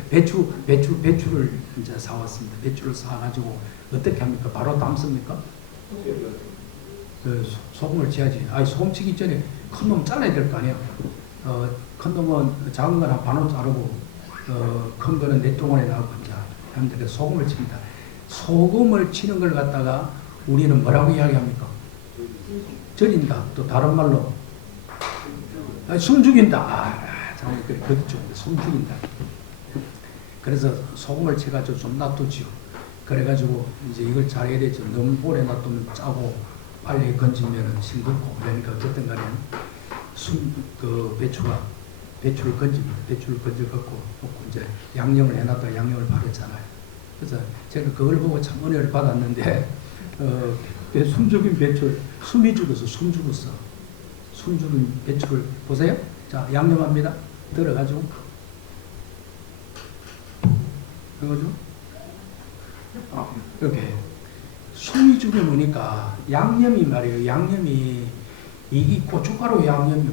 배추를 이제 사왔습니다. 배추를 사가지고 어떻게 합니까? 바로 담습니까? 소금을 쳐야지. 소금 치기 전에 큰 놈 잘라야 될 거 아니에요. 큰 놈은 작은 건 한 반으로 자르고 큰 거는 내 동안에 나오고 이제 하는데 소금을 칩니다. 소금을 치는 걸 갖다가 우리는 뭐라고 이야기합니까? 절인다. 또 다른 말로 숨 죽인다. 정말 그렇죠. 숨 죽인다. 그래서 소금을 쳐가지고 좀 놔두지요. 그래가지고 이제 이걸 잘해야 되죠. 너무 오래 놔두면 짜고 빨리 건지면은 싱겁고 그러니까 어쨌든 간에 배추를 건집니다. 배추를 건져갖고 이제 양념을 해놨다가 양념을 바르잖아요. 그래서 제가 그걸 보고 참 은혜를 받았는데 숨 죽인 배추, 숨이 죽어서 숨 죽었어. 숨 죽은 배추를 보세요. 자, 양념합니다. 들어가지고 이렇게 숨이 죽으니까 양념이 말이에요. 양념이 이 고춧가루 양념이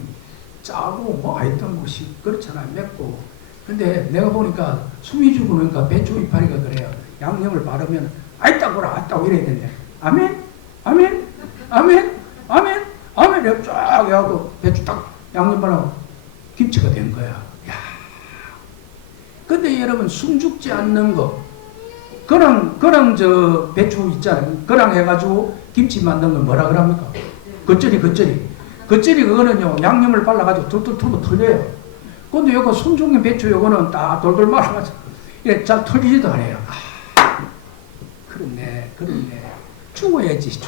짜고 뭐 하여튼 뭐 그렇잖아요. 맵고. 근데 내가 보니까 숨이 죽으니까 배추 이파리가 그래요. 양념을 바르면 아이따구라 아이따구 이래야 된대. 아멘? 아멘? 아멘? 아멘? 아멘? 이렇게 쫙 해갖고 배추 딱 양념 바르고 김치가 된 거야. 야. 근데 여러분 숨 죽지 않는 거 그랑 저 배추 있잖아요. 그랑 해가지고 김치 만든 건 뭐라 그럽니까? 겉절이 그거는요 양념을 발라가지고 툴툴 털고 털려요. 근데 요거 숨 죽인 배추 요거는 딱 돌돌 말아가지고 예, 잘 털리지도 않아요. 아, 그렇네. 죽어야지.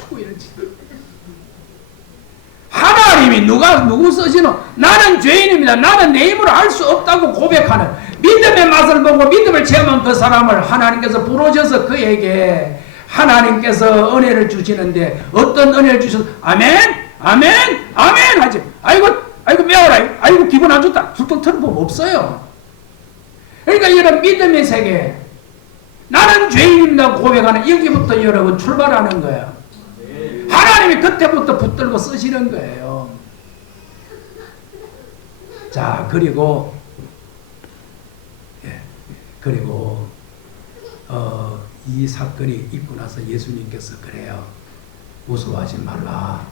하나님이 누구 쓰시노? 나는 죄인입니다. 나는 내 힘으로 할 수 없다고 고백하는 믿음의 맛을 보고 믿음을 체험한 그 사람을 하나님께서 부르셔서 그에게 하나님께서 은혜를 주시는데 어떤 은혜를 주셔서 아멘 하지. 아이고 매워라. 아이고 기분 안 좋다. 툭툭 털어보면 없어요. 그러니까 이런 믿음의 세계 나는 죄인입니다 고백하는 여기부터 여러분 출발하는 거예요. 하나님이 그때부터 붙들고 쓰시는 거예요. 자, 그리고 이 사건이 있고 나서 예수님께서 그래요. 무서워하지 말라.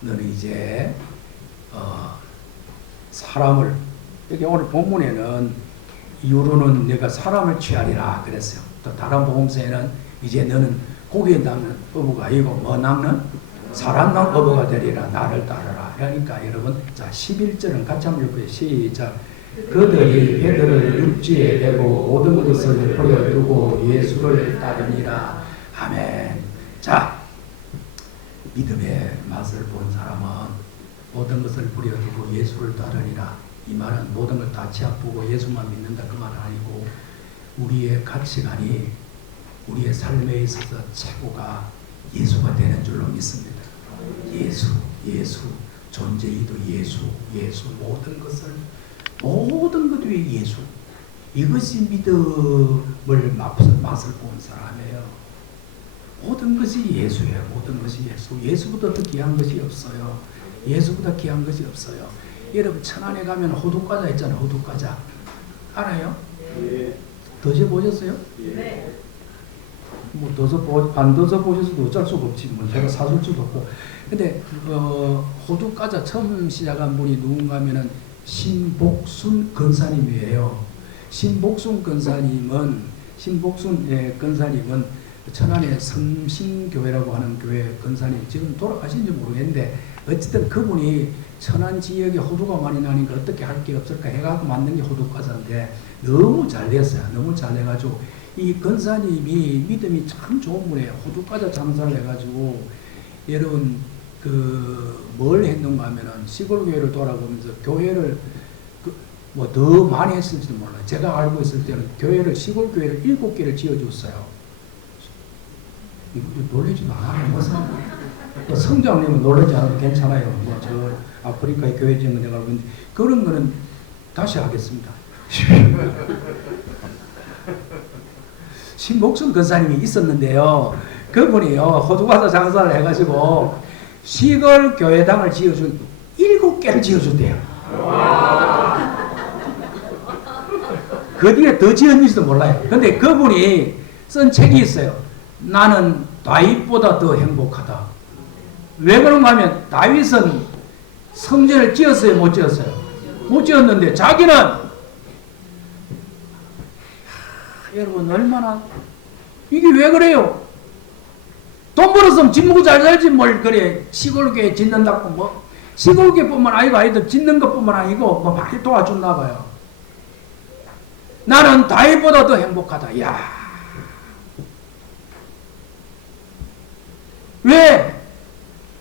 너는 이제 사람을 여기 오늘 본문에는 이후로는 내가 사람을 취하리라 그랬어요. 또 다른 복음서에는 이제 너는 고기에 낚는 어부가 아니고 뭐 낚는? 사람 낚는 어부가 되리라. 나를 따르라. 그러니까 여러분 자 11절은 같이 한번 읽고요. 시작. 그들이 배들을 육지에 대고 모든 것을 버려두고 예수를 따르니라. 아멘. 자, 믿음의 맛을 본 사람은 모든 것을 버려두고 예수를 따르니라. 이 말은 모든 걸 다 치아보고 예수만 믿는다 그 말은 아니고 우리의 가치관이 우리의 삶에 있어서 최고가 예수가 되는 줄로 믿습니다. 예수, 존재이도 예수, 모든 것 위에 예수. 이것이 믿음을 맛을 본 사람이에요. 모든 것이 예수예요. 모든 것이 예수. 예수보다 더 귀한 것이 없어요. 예수보다 귀한 것이 없어요. 여러분 천안에 가면 호두과자 있잖아요. 호두과자 알아요? 네. 드셔보셨어요? 네. 뭐 안 드셔보셔도 어쩔 수가 없지. 뭐 제가 사줄 수도 없고. 근데 호두과자 처음 시작한 분이 누군가 하면은 신복순 근사님이에요. 신복순 근사님은 천안의 성신교회라고 하는 교회 근사님 지금 돌아가신지 모르겠는데 어쨌든 그분이 천안 지역에 호두가 많이 나니까 어떻게 할 게 없을까 해가지고 만든 게 호두과자인데 너무 잘 됐어요. 너무 잘 돼가지고 이 근사님이 믿음이 참 좋은 분이에요. 호두과자 장사를 해가지고 여러분 뭘 했는가 하면은 시골 교회를 돌아보면서 교회를 뭐 더 많이 했을지도 몰라요. 제가 알고 있을 때는 시골 교회를 7개를 지어줬어요. 이거 놀라지도 않아요. 뭐 성장님은 놀라지 않아도 괜찮아요. 뭐 저 아프리카의 교회 지은 거 내가 알고 있는데 그런 거는 다시 하겠습니다. 신복순 근사님이 있었는데요. 그분이요 호두과자 장사를 해가지고 시골 교회당을 지어준 7개를 지어준대요. 그 뒤에 더 지었는지도 몰라요. 근데 그분이 쓴 책이 있어요. 나는 다윗보다 더 행복하다. 왜 그런가 하면 다윗은 성전을 지었어요? 못 지었어요? 못 지었는데 자기는 여러분 얼마나 이게 왜 그래요? 돈 벌었으면 집 먹고 잘 살지 뭘 그래 시골교회 짓는다고 뭐 시골교회뿐만 아니고 아이들 짓는 것뿐만 아니고 뭐 많이 도와줬나 봐요. 나는 다윗보다 더 행복하다. 야 왜?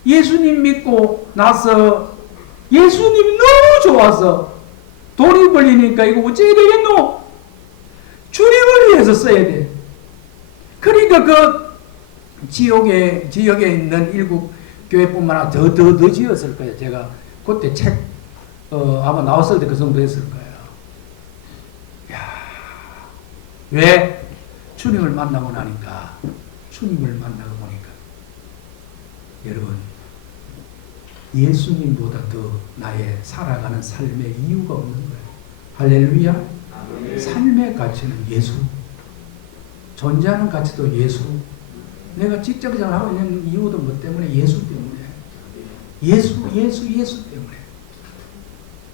예수님 믿고 나서 예수님 너무 좋아서 돈이 벌리니까 이거 어찌 해야 되겠노? 주님을 위해서 써야 돼. 그러니까 그 지역에 있는 일국 교회뿐만 아니라 더 지었을 거예요. 제가 그때 책 아마 나왔을 때 그 정도 했을 거예요. 야, 왜? 주님을 만나고 나니까, 주님을 만나고 보니까, 여러분, 예수님보다 더 나의 살아가는 삶의 이유가 없는 거예요. 할렐루야. 삶의 가치는 예수. 존재하는 가치도 예수. 내가 직장생활 하고 있는 이유도 뭐 때문에? 예수 때문에. 예수 때문에.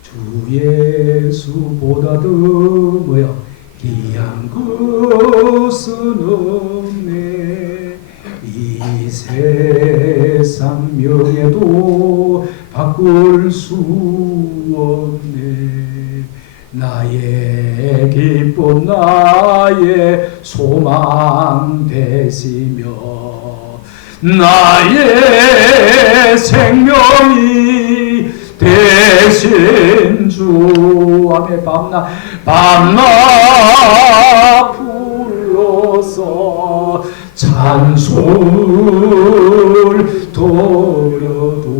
주 예수보다 더 뭐요? 귀한 것은 없네. 이 세상 명예도 바꿀 수 없네. 나의 기쁨 나의 소망 되시며 나의 생명이 대신 주 앞에 밤낮 불러서 찬송을 돌려도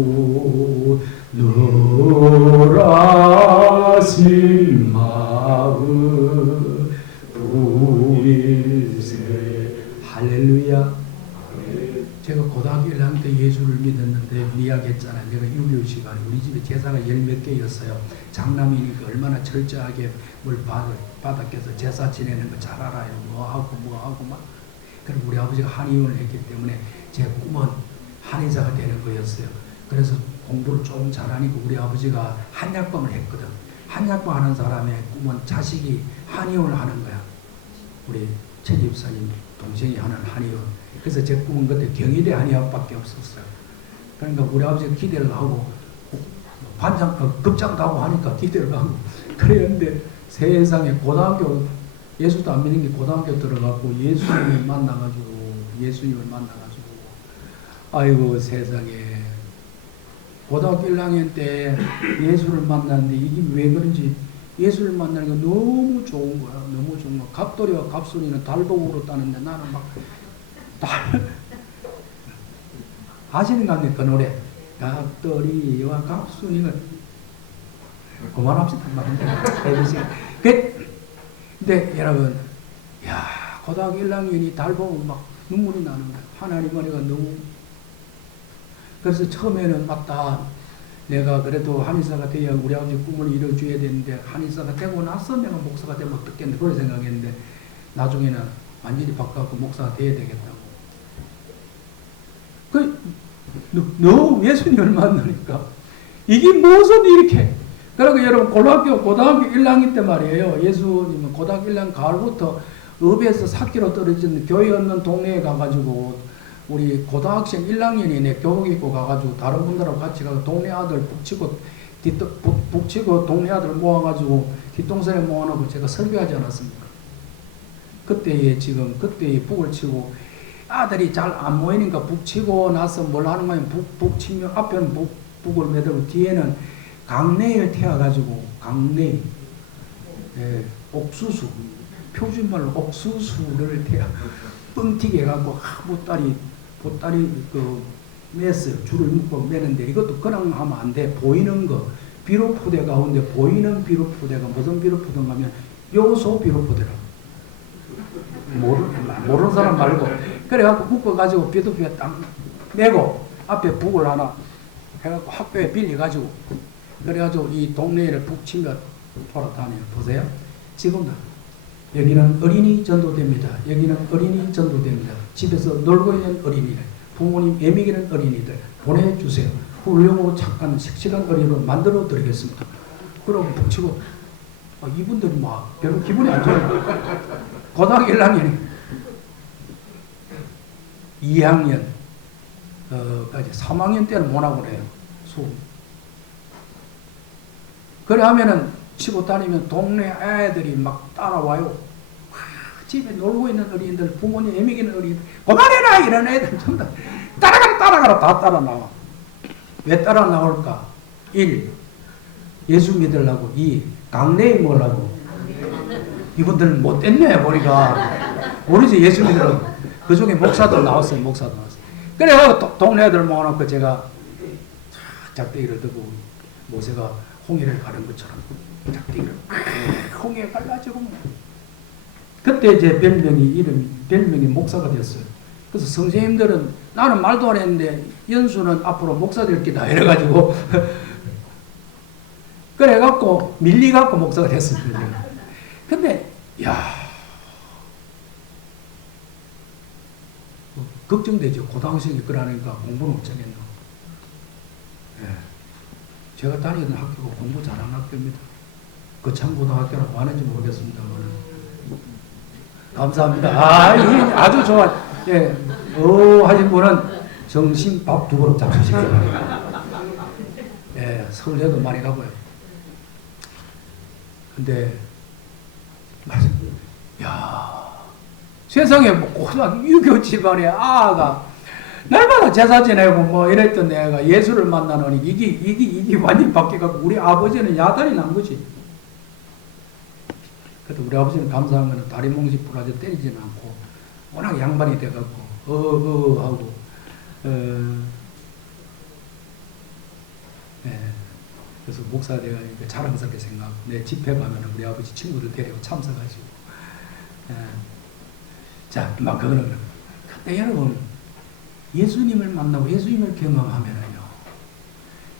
너라신 마음 부일세. 할렐루야. 제가 고등학교 1학년 때 예수를 믿었는데 이야기했잖아요. 내가 6.25 시간에 우리 집에 제사가 10몇 개였어요. 장남이니까 얼마나 철저하게 뭘 받았겠어. 제사 지내는 거 잘 알아요. 뭐하고 막. 그리고 우리 아버지가 한의원을 했기 때문에 제 꿈은 한의사가 되는 거였어요. 그래서 공부를 좀 잘하니까 우리 아버지가 한약방을 했거든. 한약방 하는 사람의 꿈은 자식이 한의원을 하는 거야. 우리 최 집사님 동생이 하는 한의원. 그래서 제 꿈은 그때 경희대 한의학밖에 없었어요. 그러니까 우리 아버지가 기대를 하고 급장도 하고 하니까 기대를 하고 그랬는데 세상에 고등학교 예수도 안 믿는 게 고등학교 들어가고 예수님을 만나가지고 아이고 세상에 고등학교 1학년 때 예수를 만났는데 이게 왜 그런지 예수를 만나는 게 너무 좋은 거야. 너무 좋은 거야. 갑돌이와 갑순이는 달봉으로 따는데 나는 막 아시는 거 아닙니까? 그 노래. 갑돌이와 갑순이는 그만합시다. 근데 여러분, 야 고등학교 1학년이 달봉은 막 눈물이 나는 거야. 하나님 은혜가 너무. 그래서 처음에는 맞다. 내가 그래도 한의사가 돼야 우리 아버지 꿈을 이뤄줘야 되는데 한의사가 되고 나서 내가 목사가 되면 어떻겠네 그런 생각했는데 나중에는 완전히 바꿔서 목사가 돼야 되겠다고. 너무 예수님을 만나니까 이게 무슨 이렇게. 그리고 여러분 고등학교 1학년 때 말이에요. 예수님은 고등학교 1학년 가을부터 읍에서 4km 떨어진 교회 없는 동네에 가가지고 우리 고등학생 1학년이 내 교복 입고 가가지고 다른 분들하고 같이 가서 동네 아들 북치고 동네 아들 모아가지고 뒷동산에 모아놓고 제가 설교하지 않았습니까? 그때에 북을 치고 아들이 잘 안 모이니까 북치고 나서 뭘 하는 거냐 북치면 앞에는 북을 매들고 뒤에는 강내를 태워가지고 옥수수 표준말로 옥수수를 태워 뻥튀기 해갖고 보따리 매서 줄을 묶고 매는데 이것도 그냥 하면 안 돼. 보이는 거 비료포대 가운데 보이는 비료포대가 무슨 비료포대인가 하면 요소 비료포대라. 모르는 사람 말고 그래갖고 묶어가지고 비료포대 딱 매고 앞에 북을 하나 해갖고 학교에 빌려가지고 그래가지고 이 동네를 북치며 돌아다녀요. 보세요. 지금도 여기는 어린이 전도됩니다. 여기는 어린이 전도됩니다. 집에서 놀고 있는 어린이들, 부모님 애미기는 어린이들 보내주세요. 훌륭하고 착한 씩씩한 어린이로 만들어 드리겠습니다. 그러고 북치고 이분들이 막 별로 기분이 안 좋아요. 고등학교 1학년이 2학년 까지 3학년 때는 못 하고 그래요. 수업. 그래 하면은 치고 다니면 동네 애들이 막 따라와요. 집에 놀고 있는 어린이들, 부모님 애먹이는 어린이들, 그만해라! 이런 애들 전부 다 따라가라! 다 따라 나와. 왜 따라 나올까? 1. 예수 믿으려고. 2. 강내에 뭐라고? 이분들은 못됐네, 머리가. 모르지, 예수 믿으려고. 그 중에 목사도 나왔어요, 목사도 나왔어요. 그래서 동네 애들 모아놓고 제가 작대기를 들고 모세가 홍해를 가는 것처럼 작대기를 홍해에 갈라지고 그때 제 별명이 목사가 됐어요. 그래서 선생님들은 나는 말도 안 했는데 연수는 앞으로 목사 될 기다 이래가지고 그래갖고 밀리갖고 목사가 됐습니다. 근데 야 걱정되죠. 고등학생이 그러니까 공부는 어쩌겠노. 예. 제가 다니던 학교가 공부 잘하는 학교입니다. 거창고등학교라고 하는지 모르겠습니다만 감사합니다. 아주 좋아. 예, 하신 분은 정신 밥 2그릇 잡수시켜요. 예, 서울에도 많이 가고요. 근데 야 세상에 뭐 고등학교 유교 집안의 아가 날마다 제사 지내고 뭐 이랬던 애가 예수를 만나노니 이게 완전히 바뀌어갖고 우리 아버지는 야단이 난 거지. 그래도 우리 아버지는 감사한 거는 다리 몽시 부러져 때리지는 않고 워낙 양반이 돼갖고 하고 그래서 목사 내가 자랑스럽게 생각하고 내 집회 가면 우리 아버지 친구들 데리고 참석하시고 자, 막 그거는 근데 여러분 예수님을 만나고 예수님을 경험하면은요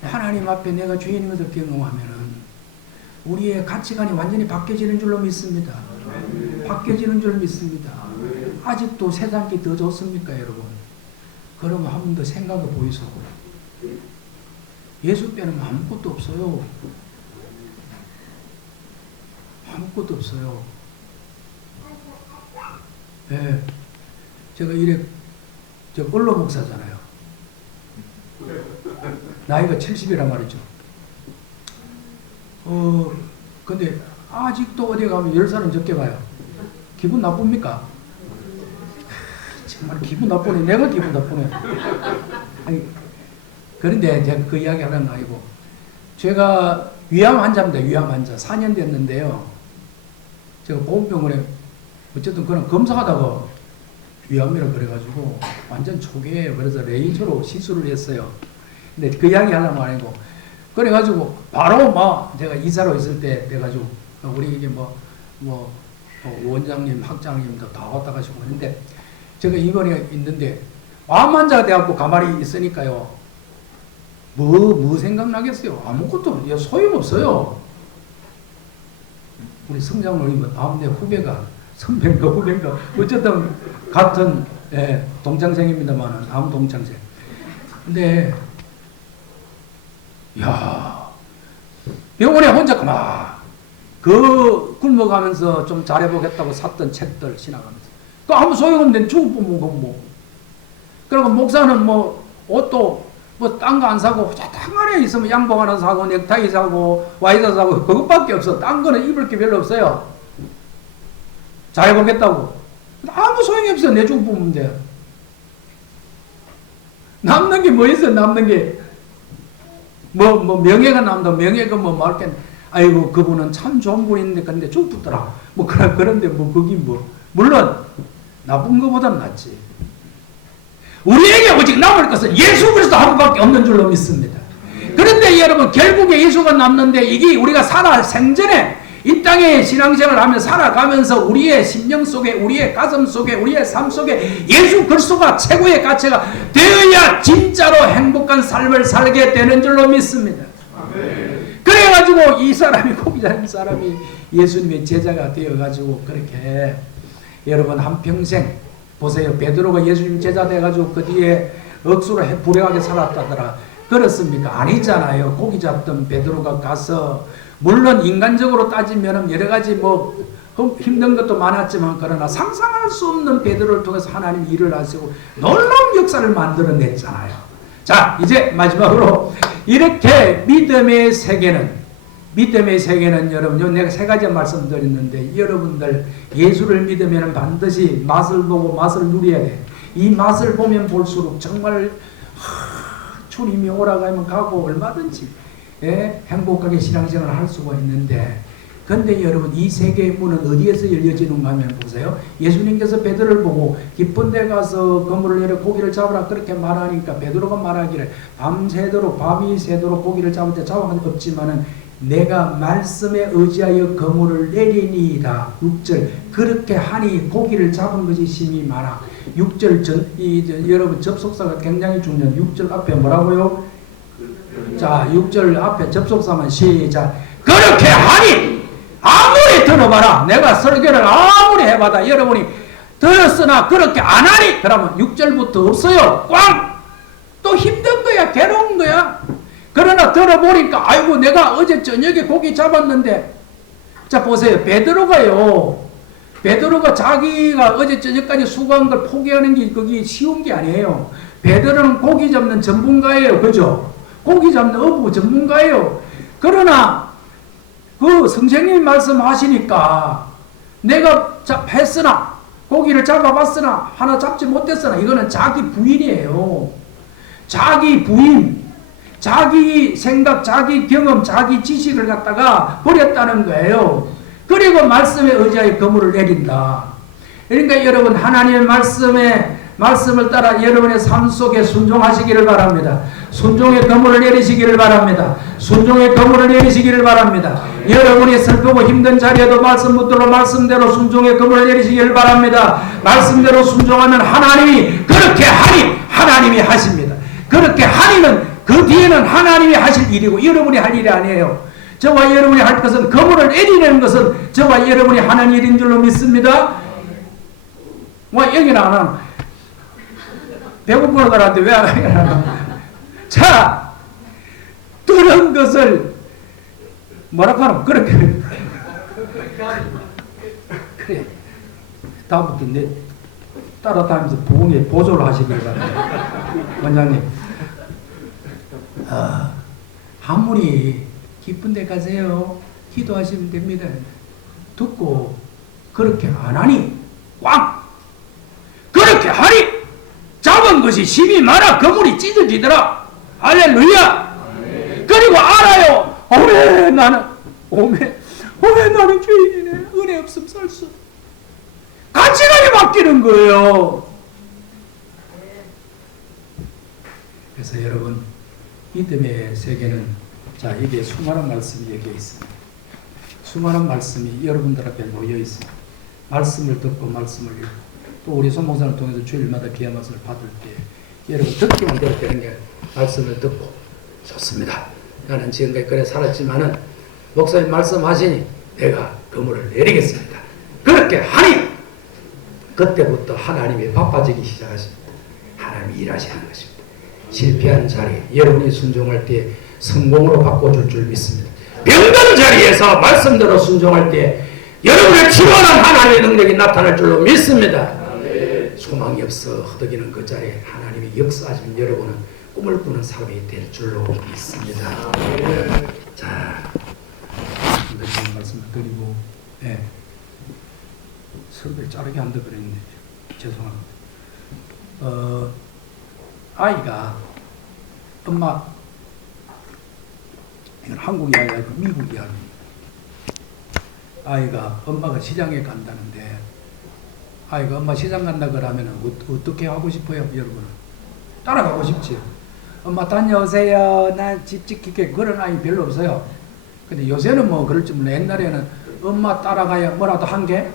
하나님 앞에 내가 죄인인 것을 경험하면은 우리의 가치관이 완전히 바뀌어지는 줄로 믿습니다. 바뀌어지는 줄 믿습니다. 아직도 세상이 더 좋습니까, 여러분? 그러면 한 번 더 생각해 보이소. 예수 빼는 아무것도 없어요. 아무것도 없어요. 예. 제가 저 언로 목사잖아요. 나이가 70이란 말이죠. 근데 아직도 어디 가면 10살은 적게 봐요. 기분 나쁩니까? 정말 기분 나쁘네. 내가 기분 나쁘네. 아니, 그런데 제가 그 이야기 하는 건 아니고 제가 위암 환자입니다. 위암 환자. 4년 됐는데요. 제가 보험병원에 어쨌든 그런 검사하다가 위암이라 그래가지고 완전 초기에요. 그래서 레이저로 시술을 했어요. 근데 그 이야기 하려면 아니고 그래가지고 바로 막 제가 이사로 있을 때 돼가지고 우리 이게 원장님, 학장님도 다 왔다 가시고 그런데 제가 입원해 있는데 암 환자가 돼갖고 가만히 있으니까요. 뭐 생각나겠어요? 아무것도 소용없어요. 우리 성장로님은 내 후배가 선배인가 후배인가 어쨌든 같은 동창생입니다만 암 동창생. 근데 야 병원에 혼자 가만 굶어가면서 좀 잘해보겠다고 샀던 책들 지나가면서 그 아무 소용없는데 죽어보면 뭐 그리고 목사는 뭐 옷도 뭐 딴 거 안 사고 딱 안에 있으면 양복 하나 사고 넥타이 사고 와이셔츠 사고 그것밖에 없어. 딴 거는 입을 게 별로 없어요. 잘해보겠다고 아무 소용이 없어. 내 죽어보면 돼. 남는 게 뭐 있어? 남는 게 뭐 명예가 남다. 명예가 뭐 말겠네. 아이고 그분은 참 좋은 분인데 근데 죽었더라. 뭐 그런데 뭐 거긴 뭐 물론 나쁜 것보다는 낫지. 우리에게 오직 남을 것은 예수 그리스도 한 분밖에 없는 줄로 믿습니다. 그런데 여러분 결국에 예수가 남는데 이게 우리가 생전에 이 땅에 신앙생활을 하며 살아가면서 우리의 심령 속에 우리의 가슴 속에 우리의 삶 속에 예수 그리스도가 최고의 가치가 되어야 진짜로 행복한 삶을 살게 되는 줄로 믿습니다. 그래가지고 이 사람이 고기자님 사람이 예수님의 제자가 되어가지고 그렇게 여러분 한평생 보세요. 베드로가 예수님 제자 돼가지고 그 뒤에 억수로 불행하게 살았다더라. 그렇습니까? 아니잖아요. 고기 잡던 베드로가 가서 물론 인간적으로 따지면 여러 가지 뭐 힘든 것도 많았지만 그러나 상상할 수 없는 베드로를 통해서 하나님 일을 하시고 놀라운 역사를 만들어냈잖아요. 자 이제 마지막으로 이렇게 믿음의 세계는 믿음의 세계는 여러분, 내가 세 가지 말씀드렸는데, 여러분들 예수를 믿으면 반드시 맛을 보고 맛을 누려야 돼. 이 맛을 보면 볼수록 정말 주님이 오라고 하면 가고 얼마든지 행복하게 신앙생활을 할 수가 있는데, 근데 여러분, 이 세계의 문은 어디에서 열려지는가 하면 보세요. 예수님께서 베드로를 보고 깊은 데 가서 그물을 내려 고기를 잡으라 그렇게 말하니까 베드로가 말하기를 밤이 새도록 고기를 잡을 때 잡아간 적 없지만은 내가 말씀에 의지하여 그물을 내리니이다. 6절 그렇게 하니 고기를 잡은 것이 심히 많아. 6절 여러분 접속사가 굉장히 중요한 6절 앞에 뭐라고요? 자, 6절 앞에 접속사만 시작. 그렇게 하니 아무리 들어봐라. 내가 설교를 아무리 해봐다 여러분이 들었으나 그렇게 안 하니, 그러면 6절부터 없어요. 꽝! 또 힘든 거야. 괴로운 거야. 그러나 들어보니까 아이고 내가 어제 저녁에 고기 잡았는데, 자 보세요. 베드로가 자기가 어제 저녁까지 수고한 걸 포기하는 게 그게 쉬운 게 아니에요. 베드로는 고기 잡는 전문가예요. 그죠? 고기 잡는 어부 전문가예요. 그러나 그 선생님이 말씀하시니까 내가 했으나 고기를 잡아봤으나 하나 잡지 못했으나, 이거는 자기 부인이에요. 자기 부인, 자기 생각, 자기 경험, 자기 지식을 갖다가 버렸다는 거예요. 그리고 말씀에 의지하여 그물을 내린다. 그러니까 여러분, 하나님의 말씀을 따라 여러분의 삶 속에 순종하시기를 바랍니다. 순종의 그물을 내리시기를 바랍니다. 순종의 그물을 내리시기를 바랍니다. 여러분이 슬프고 힘든 자리에도 말씀 붙들어 말씀대로 순종의 그물을 내리시기를 바랍니다. 말씀대로 순종하면 하나님이 그렇게 하니 하나님이 하십니다. 그렇게 하니는 그 뒤에는 하나님이 하실 일이고 여러분이 할 일이 아니에요. 저와 여러분이 할 것은, 그물을 내리는 것은 저와 여러분이 하는 일인 줄로 믿습니다. 여기는 안 하나? 배고프는 거라는데 왜 안 하나? 자, 그런 것을 뭐라고 하노? 그렇게 그래. 다음부터 내 따라다니면서 부흥에 보조를 하시길 바랍니다. 원장님, 아무리 기쁜 데 가세요. 기도하시면 됩니다. 듣고 그렇게 안 하니 꽝! 그렇게 하니 잡은 것이 심이 많아 그물이 찢어지더라. 할렐루야. 그리고 알아요. 오메 나는 죄인이네. 은혜 없음 살 수. 가치관이 바뀌는 거예요. 그래서 여러분, 믿음의 세계는, 자, 이게 수많은 말씀이 여기에 있습니다. 수많은 말씀이 여러분들 앞에 놓여 있습니다. 말씀을 듣고 말씀을 읽고, 또 우리 손목사를 통해서 주일마다 귀한 말씀을 받을 때 여러분 듣기만 들어야 되는 게 말씀을 듣고, 좋습니다. 나는 지금까지 그래 살았지만은 목사님 말씀하시니 내가 그물을 내리겠습니다. 그렇게 하니 그때부터 하나님이 바빠지기 시작하십니다. 하나님이 일하시는 것입니다. 실패한 자리 여러분이 순종할 때 성공으로 바꿔줄 줄 믿습니다. 병든 자리에서 말씀대로 순종할 때 여러분의 치료하는 하나님의 능력이 나타날 줄로 믿습니다. 소망이 없어 허덕이는 그 자리에 하나님이 역사하시면 여러분은 꿈을 꾸는 사람이 될 줄로 믿습니다. 자, 이런 말씀을 드리고, 설교를 자르게 한다 그랬는데 죄송합니다. 아이가 엄마, 이건 한국 이야기 아니고 미국 이야기입니다. 아이가 엄마가 시장에 간다는데, 아이가 엄마 시장 간다 그러면 어떻게 하고 싶어요, 여러분은? 따라가고 싶지. 엄마 다녀오세요. 난 집 지킬게. 그런 아이 별로 없어요. 근데 요새는 뭐 그럴지 몰라. 옛날에는 엄마 따라가야 뭐라도 한 게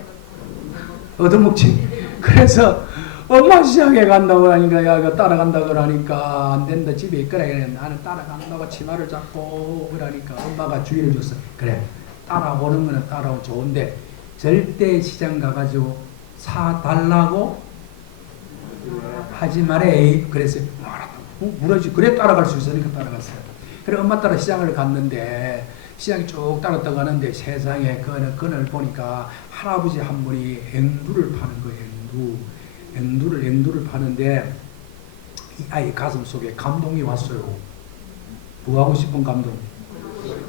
얻어먹지. 그래서 엄마 시장에 간다고 하니까, 야, 따라간다고 그러니까 안 된다. 집에 있거라. 나는 따라간다고 치마를 잡고 그러니까 엄마가 주의를 줬어. 그래, 따라오는 거는 따라오면 좋은데 절대 시장 가가지고 사달라고 하지 말해. 그래서 물어지. 그래 따라갈 수 있으니까 따라갔어요. 그래 엄마 따라 시장을 갔는데, 시장이 쭉 따랐다 가는데 세상에 그늘 보니까 할아버지 한 분이 앵두를 파는 거예요. 앵두를 파는데 이 아이 가슴 속에 감동이 왔어요. 뭐 하고 싶은 감동?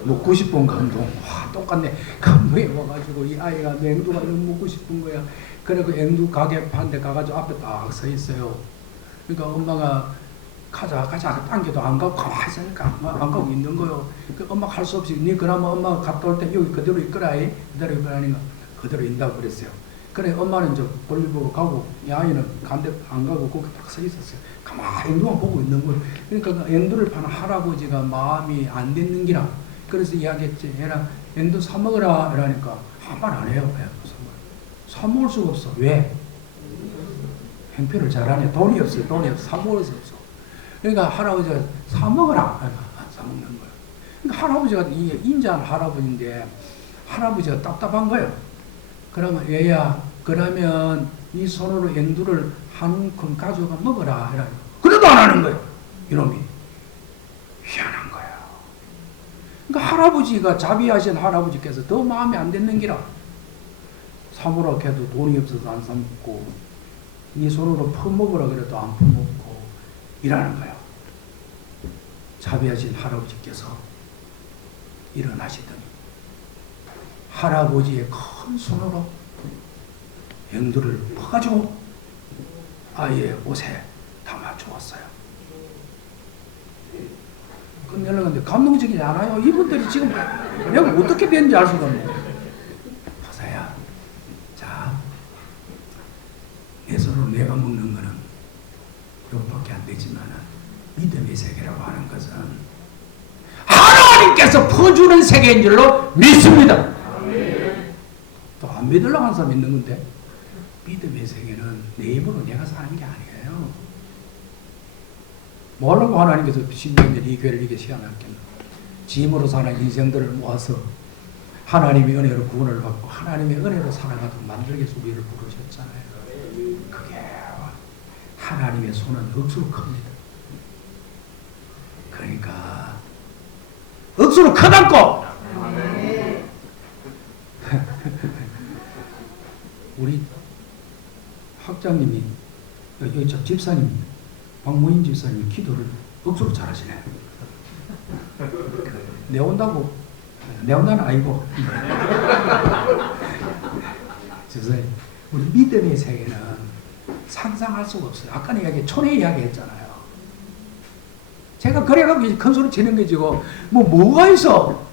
먹고 싶은 감동. 와, 똑같네. 감동에 와가지고 이 아이가 앵두가 너무 먹고 싶은 거야. 그래 그 앵두 가게 반대 가가지고 앞에 딱 서 있어요. 그러니까 엄마가 가자 당겨도 안 가고 가만히 있으니까 안 가고 있는 거요. 그 엄마가 할 수 없이 니 그러면 엄마가 갔다 올 때 여기 그대로 있거라. 그대로 있거라니까 그대로 있다고 그랬어요. 그래 엄마는 이제 볼일 보러 가고 이 아이는 간데 안 가고 거기 딱 서 있었어요. 가만히 앵두만 보고 있는 거예요. 그러니까 그 앵두를 파는 할아버지가 마음이 안 됐는 기라. 그래서 이야기했지. 얘랑 앵두 사 먹으라 이러니까 한 말 안 해요. 사 먹을 수가 없어. 왜? 행편을 잘하네. 돈이 없어요. 사 먹을 수 없어. 그러니까 할아버지가 사 먹어라. 사 먹는 거예요. 그러니까 할아버지가 인자한 할아버지인데 할아버지가 답답한 거예요. 그러면 얘야, 그러면 이 손으로 앵두를 한 움큼 가져가 먹어라. 이러니까 그래도 안 하는 거예요. 이놈이. 희한한 거예요. 그러니까 할아버지가 자비하신 할아버지께서 더 마음에 안 듣는 기라. 사모라 해도 돈이 없어서 안 사먹고 이 손으로 퍼먹으라 그래도 안 퍼먹고 이라는 거예요. 자비하신 할아버지께서 일어나시더니 할아버지의 큰 손으로 앵두를 퍼가지고 아이의 옷에 담아 주었어요. 끝내려는데 감동적이지 않아요? 이분들이 지금 내가 어떻게 되는지 알 수가 없네. 보세요. 자, 내 손으로 내가 먹는 거는 이것밖에 안 되지만 믿음의 세계라고 하는 것은 하나님께서 퍼주는 세계인 줄로 믿습니다. 또 안 믿으려고 하는 사람 있는 건데 믿음의 세계는 내 입으로 내가 사는 게 아니에요. 뭐라고 하나님께서 신명절 이 교회를 이렇게 시원하겠나. 짐으로 사는 인생들을 모아서 하나님의 은혜로 구원을 받고 하나님의 은혜로 살아가도록 만들기 위해서 우리를 부르셨잖아요. 그게 하나님의 손은 억수로 큽니다. 그러니까 억수로 크다고. 우리 학장님이 여기 저 집사님 박모인 집사님 기도를 억수로 잘하시네요. 내 온다고 내 온다는 아니고 집사님 우리 믿음의 세계는 상상할 수가 없어요. 아까 촌에 이야기했잖아요. 제가 그래가지고 큰 소리 치는 게 지금 뭐가 있어?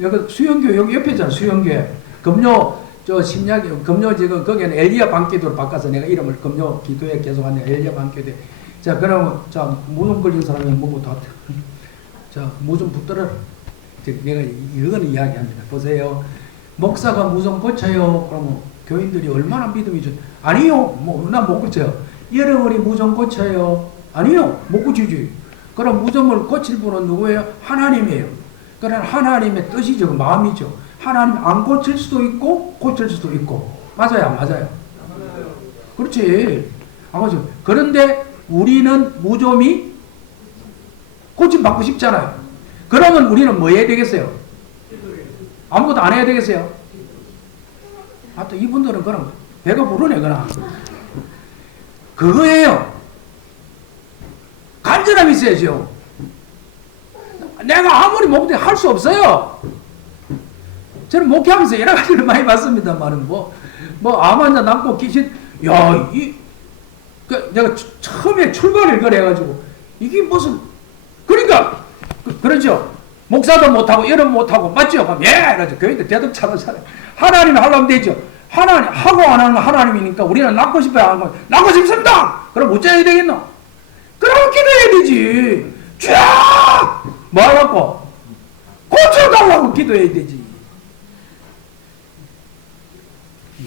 여기 수영교 여기 옆에 있잖아. 수영교 금요 저 심야기 금요 지금 거기는 엘리야 방기도로 바꿔서 내가 이름을 금요 기도에 계속 하는 엘리야 방기도. 자 그러면 자 무좀 걸린 사람이 뭐고 다 자 무좀 붙들어라. 내가 이거는 이야기합니다. 보세요. 목사가 무좀 고쳐요. 그러면 교인들이 얼마나 믿음이 좋? 아니요. 나 못 고쳐요. 여러분이 무좀 고쳐요. 아니요. 못 고치지. 그럼 무좀을 고칠 분은 누구예요? 하나님이에요. 그러나 하나님의 뜻이죠. 마음이죠. 하나님 안 고칠 수도 있고 고칠 수도 있고. 맞아요? 맞아요? 그렇지. 안 고쳐. 그런데 우리는 무좀이 고침받고 싶잖아요. 그러면 우리는 뭐 해야 되겠어요? 아무것도 안 해야 되겠어요? 또 이분들은 그럼 배가 부르네 그냥. 그거예요. 간절함이 있어야죠. 내가 아무리 목대 할 수 없어요. 저는 목회하면서 여러 가지를 많이 봤습니다만은 암 환자 남고 귀신 내가 처음에 출발을 그래가지고 이게 무슨 그러니까 그러죠. 목사도 못하고 여름 못하고 맞죠? 그럼 그러죠. 교회도 대답 잘하잖아요. 하나님이 하려면 되죠. 하나님 하고 안 하는 건 하나님이니까 우리는 낳고 싶어야 하는 건 낳고 싶습니다. 그럼 어째야 되겠노? 그럼 기도해야 되지. 쫙 뭐하라고 고쳐달라고 기도해야 되지.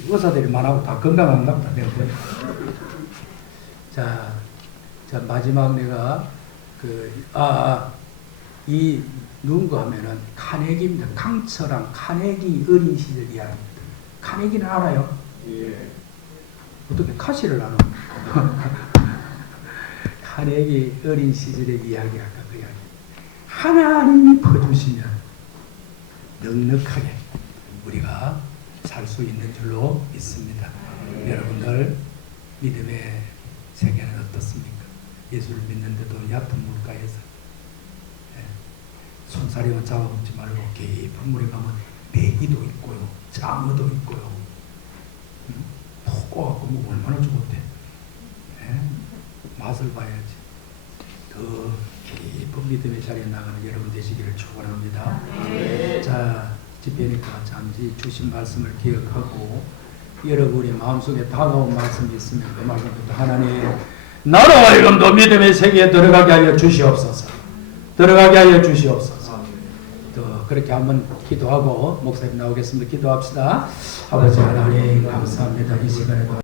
의사들이 말하고 다 건강한가 보다. 자, 마지막 내가 이 누군가 하면은 카네기입니다. 강철한 카네기 어린 시절 이야기입니다. 카네기는 알아요? 예. 어떻게 카시를 아나? 카네기 어린 시절의 이야기 아까 그 이야기. 하나님이 퍼주시면 넉넉하게 우리가 살 수 있는 줄로 믿습니다. 여러분들 믿음의 세계는 어떻습니까? 예수를 믿는데도 얕은 물가에서 손사령은 잡아먹지 말고 깊은 물에 가면 메기도 있고요, 장어도 있고요. 푹 꼬갖고 뭐 얼마나 좋은데. 예? 맛을 봐야지. 더 깊은 믿음의 자리에 나가는 여러분 되시기를 축원합니다. 자, 집회니까 잠시 주신 말씀을 기억하고 여러분의 마음속에 다가온 말씀이 있으면 그 말씀부터 하나님 나로 하여금도 믿음의 세계에 들어가게 하여 주시옵소서. 들어가게 하여 주시옵소서. 또 그렇게 한번 기도하고 목사님 나오겠습니다. 기도합시다. 아버지 하나님 감사합니다. 이 시간에도